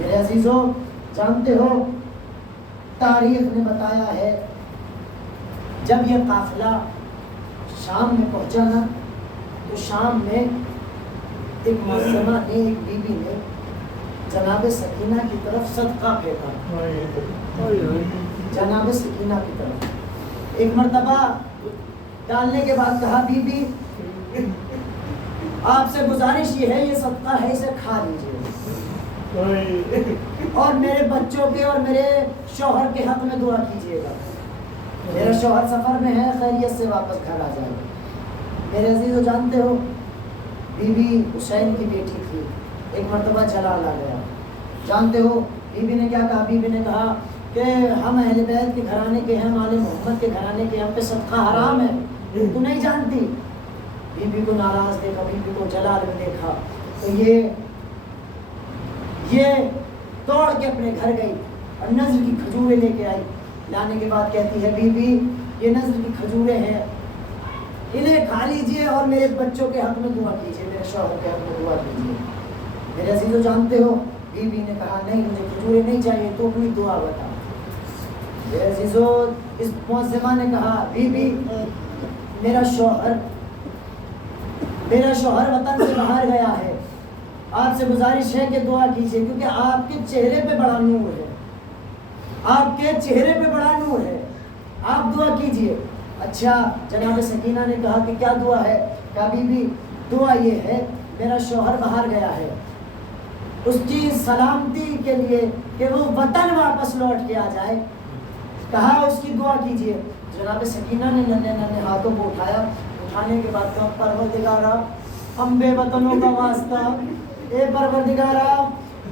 میرے عزیزوں، جانتے ہو تاریخ نے بتایا ہے جب یہ قافلہ شام میں پہنچا نا، تو شام میں ایک معصمہ نے، ایک بی بی نے جناب سکینہ کی طرف صدقہ پھینکا، جناب سکینہ کی طرف ایک مرتبہ ڈالنے کے بعد کہا بی بی آپ سے گزارش یہ ہے، یہ صدقہ ہے، اسے کھا لیجیے اور میرے بچوں کے اور میرے شوہر کے حق میں دعا کیجیے گا۔ میرا شوہر سفر میں ہے، خیریت سے واپس گھر آ جائے. میرے عزیزو جانتے ہو بی بی حسین کی بیٹی تھی، ایک مرتبہ جلال آ گیا. جانتے ہو بی بی نے کیا کہا؟ بی بی نے کہا کہ ہم اہل بیت کے گھرانے کے ہیں، ہم آل محمد کے گھرانے کے، ہم پہ صدقہ حرام ہے، تو نہیں جانتی. بی بی کو ناراض دیکھا، بی بی کو جلال میں دیکھا تو یہ توڑ کے اپنے گھر گئی اور نذر کی کھجوریں لے کے آئی. لانے کے بعد کہتی ہے بی بی یہ نذر کی کھجوریں ہیں، انہیں کھا لیجئے اور میرے بچوں کے حق میں دعا کیجئے، میرے شوہر کے حق میں دعا کیجئے. میرے عزیزو جانتے ہو بی بی نے کہا نہیں مجھے کھجوریں نہیں چاہیے، تو اپنی دعا بتا. میرے عزیزو اس معظمہ نے کہا بی بی میرا شوہر وطن سے باہر گیا ہے، آپ سے گزارش ہے کہ دعا کیجئے، کیونکہ آپ کے چہرے پہ بڑا نور ہے، آپ کے چہرے پہ بڑا نور ہے، آپ دعا کیجئے. اچھا جناب سکینہ نے کہا کہ کیا دعا ہے؟ کہا بی بی دعا یہ ہے میرا شوہر باہر گیا ہے، اس کی سلامتی کے لیے کہ وہ وطن واپس لوٹ کے آ جائے، کہا اس کی دعا کیجئے. جناب سکینہ نے ننھے ننھے ہاتھوں کو اٹھایا، اٹھانے کے بعد کہا پروردگارا ہم بے وطنوں کا واسطہ، اے پروردگارا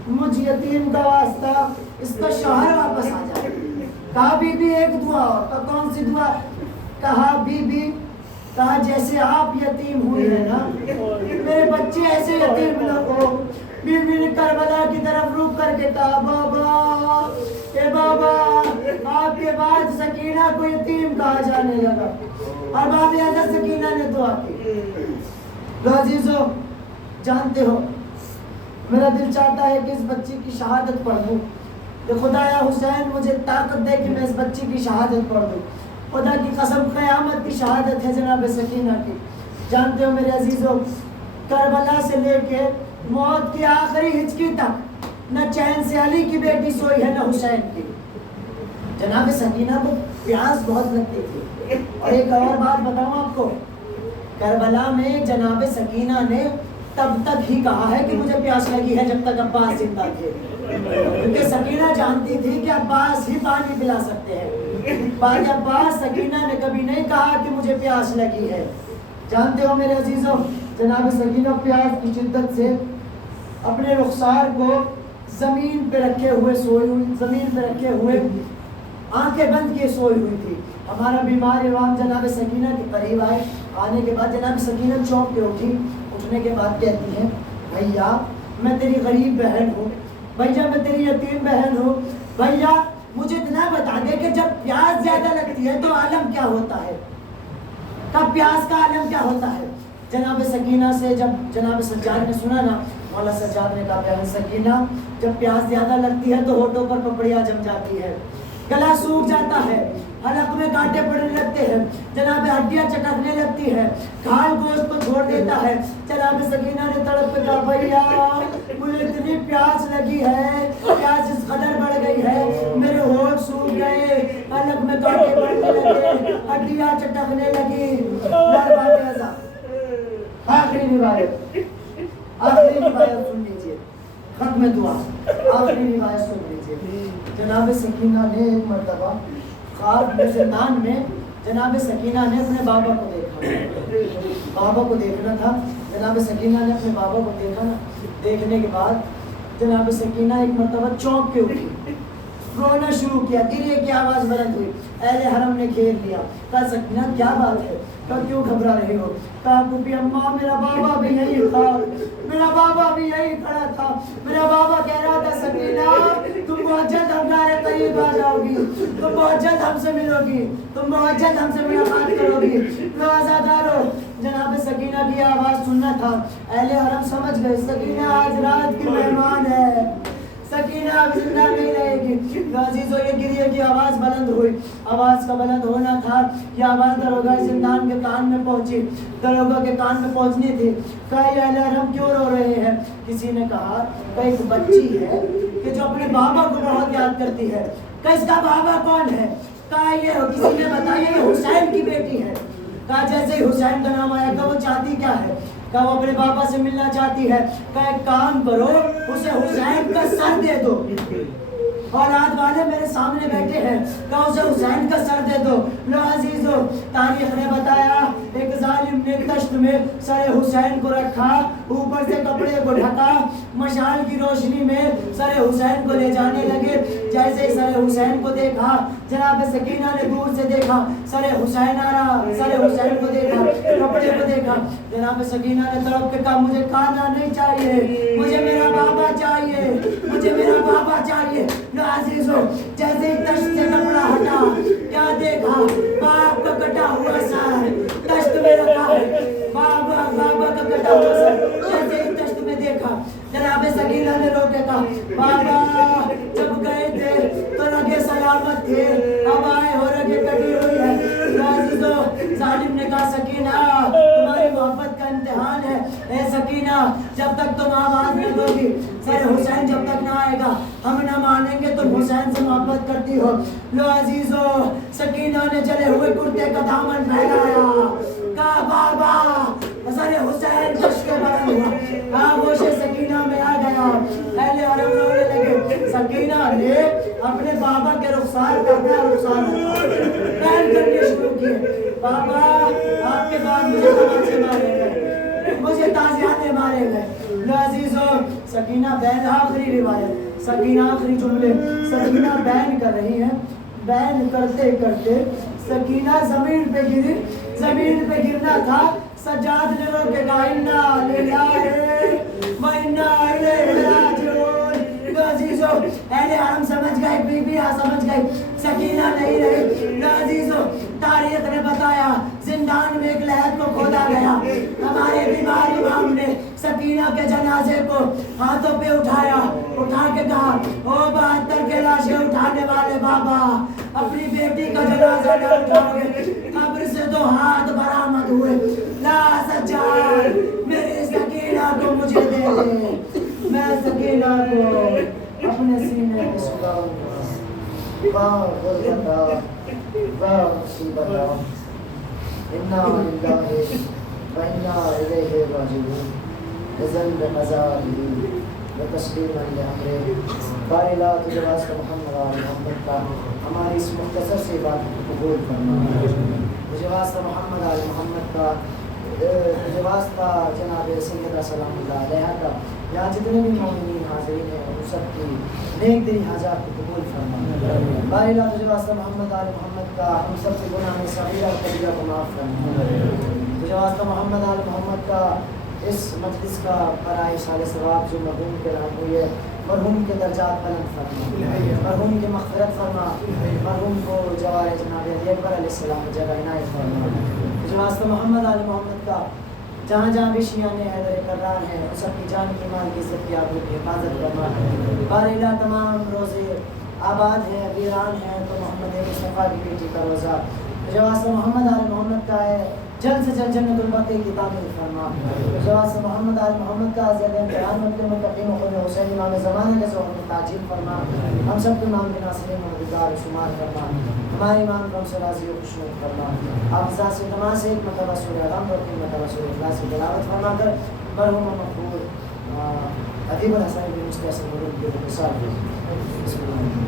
مجھ یتیم کا واسطہ اس کا شوہر واپس آ جائے. کہا بی بی ایک دعا اور. کہا کون سی دعا؟ کہا بی بی کہا جیسے آپ یتیم ہوئے ہیں نا میرے بچے ایسے یتیم نہ ہو. بی بی نے کربلا کی طرف روک کر کے کہا بابا اے بابا، آپ کے بعد سکینہ کو یتیم کہا جانے لگا اور باب حضرت سکینہ نے دعا کی. تو عزیزو جانتے ہو میرا دل چاہتا ہے کہ اس بچی کی شہادت پڑھ دوں، کہ خدایا حسین مجھے طاقت دے کہ میں اس بچی کی شہادت پڑھ دوں. خدا کی قسم قیامت کی شہادت ہے جناب سکینہ کی. جانتے ہو میرے عزیزو کربلا سے لے کے موت کی آخری ہچکی تک نہ چین سے علی کی بیٹی سوئی ہے نہ حسین کی. جناب سکینہ کو پیاس بہت لگتی تھی. اور ایک اور بات بتاؤں آپ کو، کربلا میں جناب سکینہ نے تب تک ہی کہا ہے کہ مجھے پیاس لگی ہے جب تک عباس زندہ تھے، کیونکہ سکینہ جانتی تھی کہ عباس ہی پانی پلا سکتے ہیں. بعد عباس سکینہ نے کبھی نہیں کہا کہ مجھے پیاس لگی ہے. جانتے ہو میرے عزیزو جناب سکینہ پیاس کی شدت سے اپنے رخسار کو زمین پہ رکھے ہوئے سوئی ہوئی، زمین پہ رکھے ہوئے آنکھیں بند کیے سوئی ہوئی تھی. ہمارا بیمار امام جناب سکینہ کے قریب آئے. آنے کے بعد جناب سکینہ چونک کے اٹھی. اٹھنے کے بعد کہتی ہیں بھیا میں تیری غریب بہن ہوں، بھیا میں تیری یتیم بہن ہوں، بھیا مجھے اتنا بتا دے کہ جب پیاس زیادہ لگتی ہے تو عالم کیا ہوتا ہے، کب پیاس کا عالم کیا ہوتا ہے. جناب سکینہ سے جب جناب سجاد نے سنا نا، مولا سجاد نے کہا بہن سکینہ جب پیاس زیادہ لگتی ہے تو ہونٹوں پر پپڑیاں جم جاتی ہے، گلا سوکھ جاتا ہے، حلق میں کانٹے پڑنے لگتے ہیں، جناب ہڈیاں چٹکنے لگتی ہے، کھال گوشت کو چھوڑ دیتا ہے. جناب سکینہ نے تڑپ کے کہا بھیا مجھے اتنی پیاس لگی ہے، پیاس اس قدر بڑھ گئی ہے میرے ہونٹ سوکھ گئے، حلق میں کانٹے پڑنے لگے، ہڈیاں چٹکنے لگی. آخری روایت سن لیجیے، ختم دعا آخری روایت سن لیجیے. جناب سکینہ نے ایک مرتبہ خواب میں زندان میں جناب سکینہ نے اپنے بابا کو دیکھا، بابا کو دیکھنا تھا. جناب سکینہ نے اپنے بابا کو دیکھا نا، دیکھنے کے بعد جناب سکینہ ایک مرتبہ چونک کے اٹھی، رونا شروع کیا، گریے کی آواز بلند ہوئی. اہل حرم نے گھیر لیا. کہا سکینہ کیا بات ہے، کہا کیوں گھبرا رہے ہو؟ کہا پھوپھی اماں میرا بابا بھی یہی تھا، میرا بابا بھی یہی کھڑا تھا، میرا بابا کہہ رہا تھا سکینہ تم بہت جلد ہمارے قریب آ جاؤ گی، تم بہت جلد ہم سے ملو گی، تم بہت جلد ہم سے ملاقات کرو گی، روزہ دارو. جناب سکینہ کی آواز سننا تھا. اہل حرم سمجھ گئے سکینہ آج رات کی مہمان ہے، سکینہ اب زندہ نہیں رہے گی. عزیزو یہ گریے کی آواز بلند ہوئی. آواز کا بلند ہونا تھا، یہ آواز دروگہ زندان کے کان میں پہنچی، دروگہ کے کان میں پہنچنی تھی. کہا یہ اہل حرم کیوں رو رہے ہیں؟ کسی نے کہا کہ ایک بچی ہے کہ جو اپنے بابا کو بہت یاد کرتی ہے. کہ اس کا بابا کون ہے؟ کہا یہ کسی نے بتایا یہ حسین کی بیٹی ہے. کہا جیسے ہی حسین کا نام آیا، کہا وہ چاہتی کیا ہے؟ کہا وہ اپنے بابا سے ملنا چاہتی ہے. کہا ایک کام کرو اسے حسین کا سر دے دو. اولاد والے میرے سامنے بیٹھے ہیں، کہ اسے حسین کا سر دے دو۔ لو عزیزو، تاریخ نے بتایا ایک ظالم نے تشت میں سر حسین کو رکھا، اوپر سے کپڑے کو ڈھکا، مشال کی روشنی میں سر حسین کو لے جانے لگے۔ جیسے ہی سر حسین کو دیکھا، جناب سکینہ نے دور سے دیکھا سر حسین آ رہا، سر حسین کو دیکھا، کپڑے کو دیکھا، جناب سکینہ نے تڑپ کے کہا مجھے کھانا نہیں چاہیے، مجھے میرا بابا چاہیے، مجھے میرا بابا چاہیے۔ لو عزیزو، جیسے ہی تشت سے کپڑا ہٹا، کیا دیکھا؟ باپ کا کٹا ہوا سر تشت میں رکھا ہے، بابا کا کٹا ہوا سر جیسے ہی تشت میں دیکھا، جناب سکینہ نے رو کے کہا بابا جب گئے تھے تو رگے سلامت تھے، اب آئے ہو رگے کٹی ہوئی ہے۔ لو عزیزو، ظالم نے کہا سکینہ تمہاری محبت کا امتحان ہے، اے سکینہ جب تک تم آواز نہ دو گی، سر حسین جب تک نہ آئے گا ہم نہ مانیں گے تم حسین سے محبت کرتی ہو۔ لو عزیزو، سکینہ نے جلے ہوئے کرتے کا دامن پھیلایا، کہا بابا سر حسین کش کے بلند ہوا، آغوش سکینہ میں آ گیا، اہل حرم رونے لگے۔ سکینہ نے اپنے بابا کے رخسار کا اپنا رخسار پہن کرنے شروع کیے، بابا آپ کے بعد مجھے تماچے مارے گئے، مجھے تازیانے مارے گئے۔ لو عزیزو، سکینہ بین، آخری روایت، سکینہ آخری جملے، سکینہ بین کر رہی ہے، بین کرتے کرتے سکینہ زمین پہ گری، زمین پہ گرنا تھا، سجاد نے رو کے کہا انا للہ و انا الیہ راجعون۔ لو عزیزو، اہل حرم سمجھ گئے، بی بی سمجھ گئی سکینہ نہیں رہی۔ لو عزیزو، تاریخ نے بتایا زندان میں ایک لحد کو کھودا گیا، ہمارے بیمار امام نے سکینہ کے جنازے کو ہاتھوں پہ اٹھایا، اٹھا کے کہا او 72 کے لاشیں اٹھانے والے بابا، اپنی بیٹی کا جنازہ نہ اٹھاؤ گے، قبر سے 2 ہاتھ برآمد ہوئے، لا سجاد میری سکینہ کو مجھے دے دے، میں سکینہ کو اپنے سینے میں سلاؤں گا۔ واہ غربتا، واہ مصیبتا، انا للہ و انا الیہ راجعون، اذن بقضائہ وتسلیما لامرہ۔ بار لا تجھے واسطہ محمد و آل محمد کا ہماری اس مختصر سی بات کو قبول فرما، تجھے واسطہ محمد و آل محمد کا، تجھے واسطہ جناب سیدہ سلام اللہ علیہ کا، یہاں جتنے بھی مومنین حاضرین ہیں ان سب کی نیک دلی حاجات کو قبول فرما۔ بار لا تجھے واسطہ محمد و آل محمد کا ہم سب کے گناہ صغیرہ اور کبیرہ کو معاف فرما۔ تجھے واسطہ محمد و آل محمد کا اس مجلس کا برائے سال ثواب جو مرحوم کے نام ہوئی ہے، مرحوم کے درجات بلند فرما، مرحوم کی مغفرت فرما، مرحوم کو جوار جناب علی اکبر علیہ السلام کو جگہ عنایت فرما۔ تجھے واسطہ محمد آل محمد کا جہاں جہاں بھی شیعان حیدر کرار ہیں ان سب کی جان کی مال کی عزت کی آبرو کی حفاظت فرما۔ باراللہ تمام روزے آباد ہیں، ویران ہیں تو محمد مصطفیٰ کی بیٹی کا روزہ تجھے واسطہ محمد آل محمد کا ہے، جلد سے جلد جنت البقیع کی تعمیر فرما۔ تجھے واسطہ محمد آل محمد کا زیادہ امتحان مکہ متقین خود حسین امام زمانے کے ظہور میں تعجیل فرما، ہم سب کے امام کے ناصرین و مددگار شمار فرما، ہمارے امام کو ہم سے راضی و خوشنود فرما۔ آپ ذات سے تمام سے ایک مرتبہ سورہ غم اور 3 مرتبہ سورہ اخلاص کی تلاوت فرما کر مرحوم مقبول ادیب الحسن بن مستحسن کے مثال بسم اللہ۔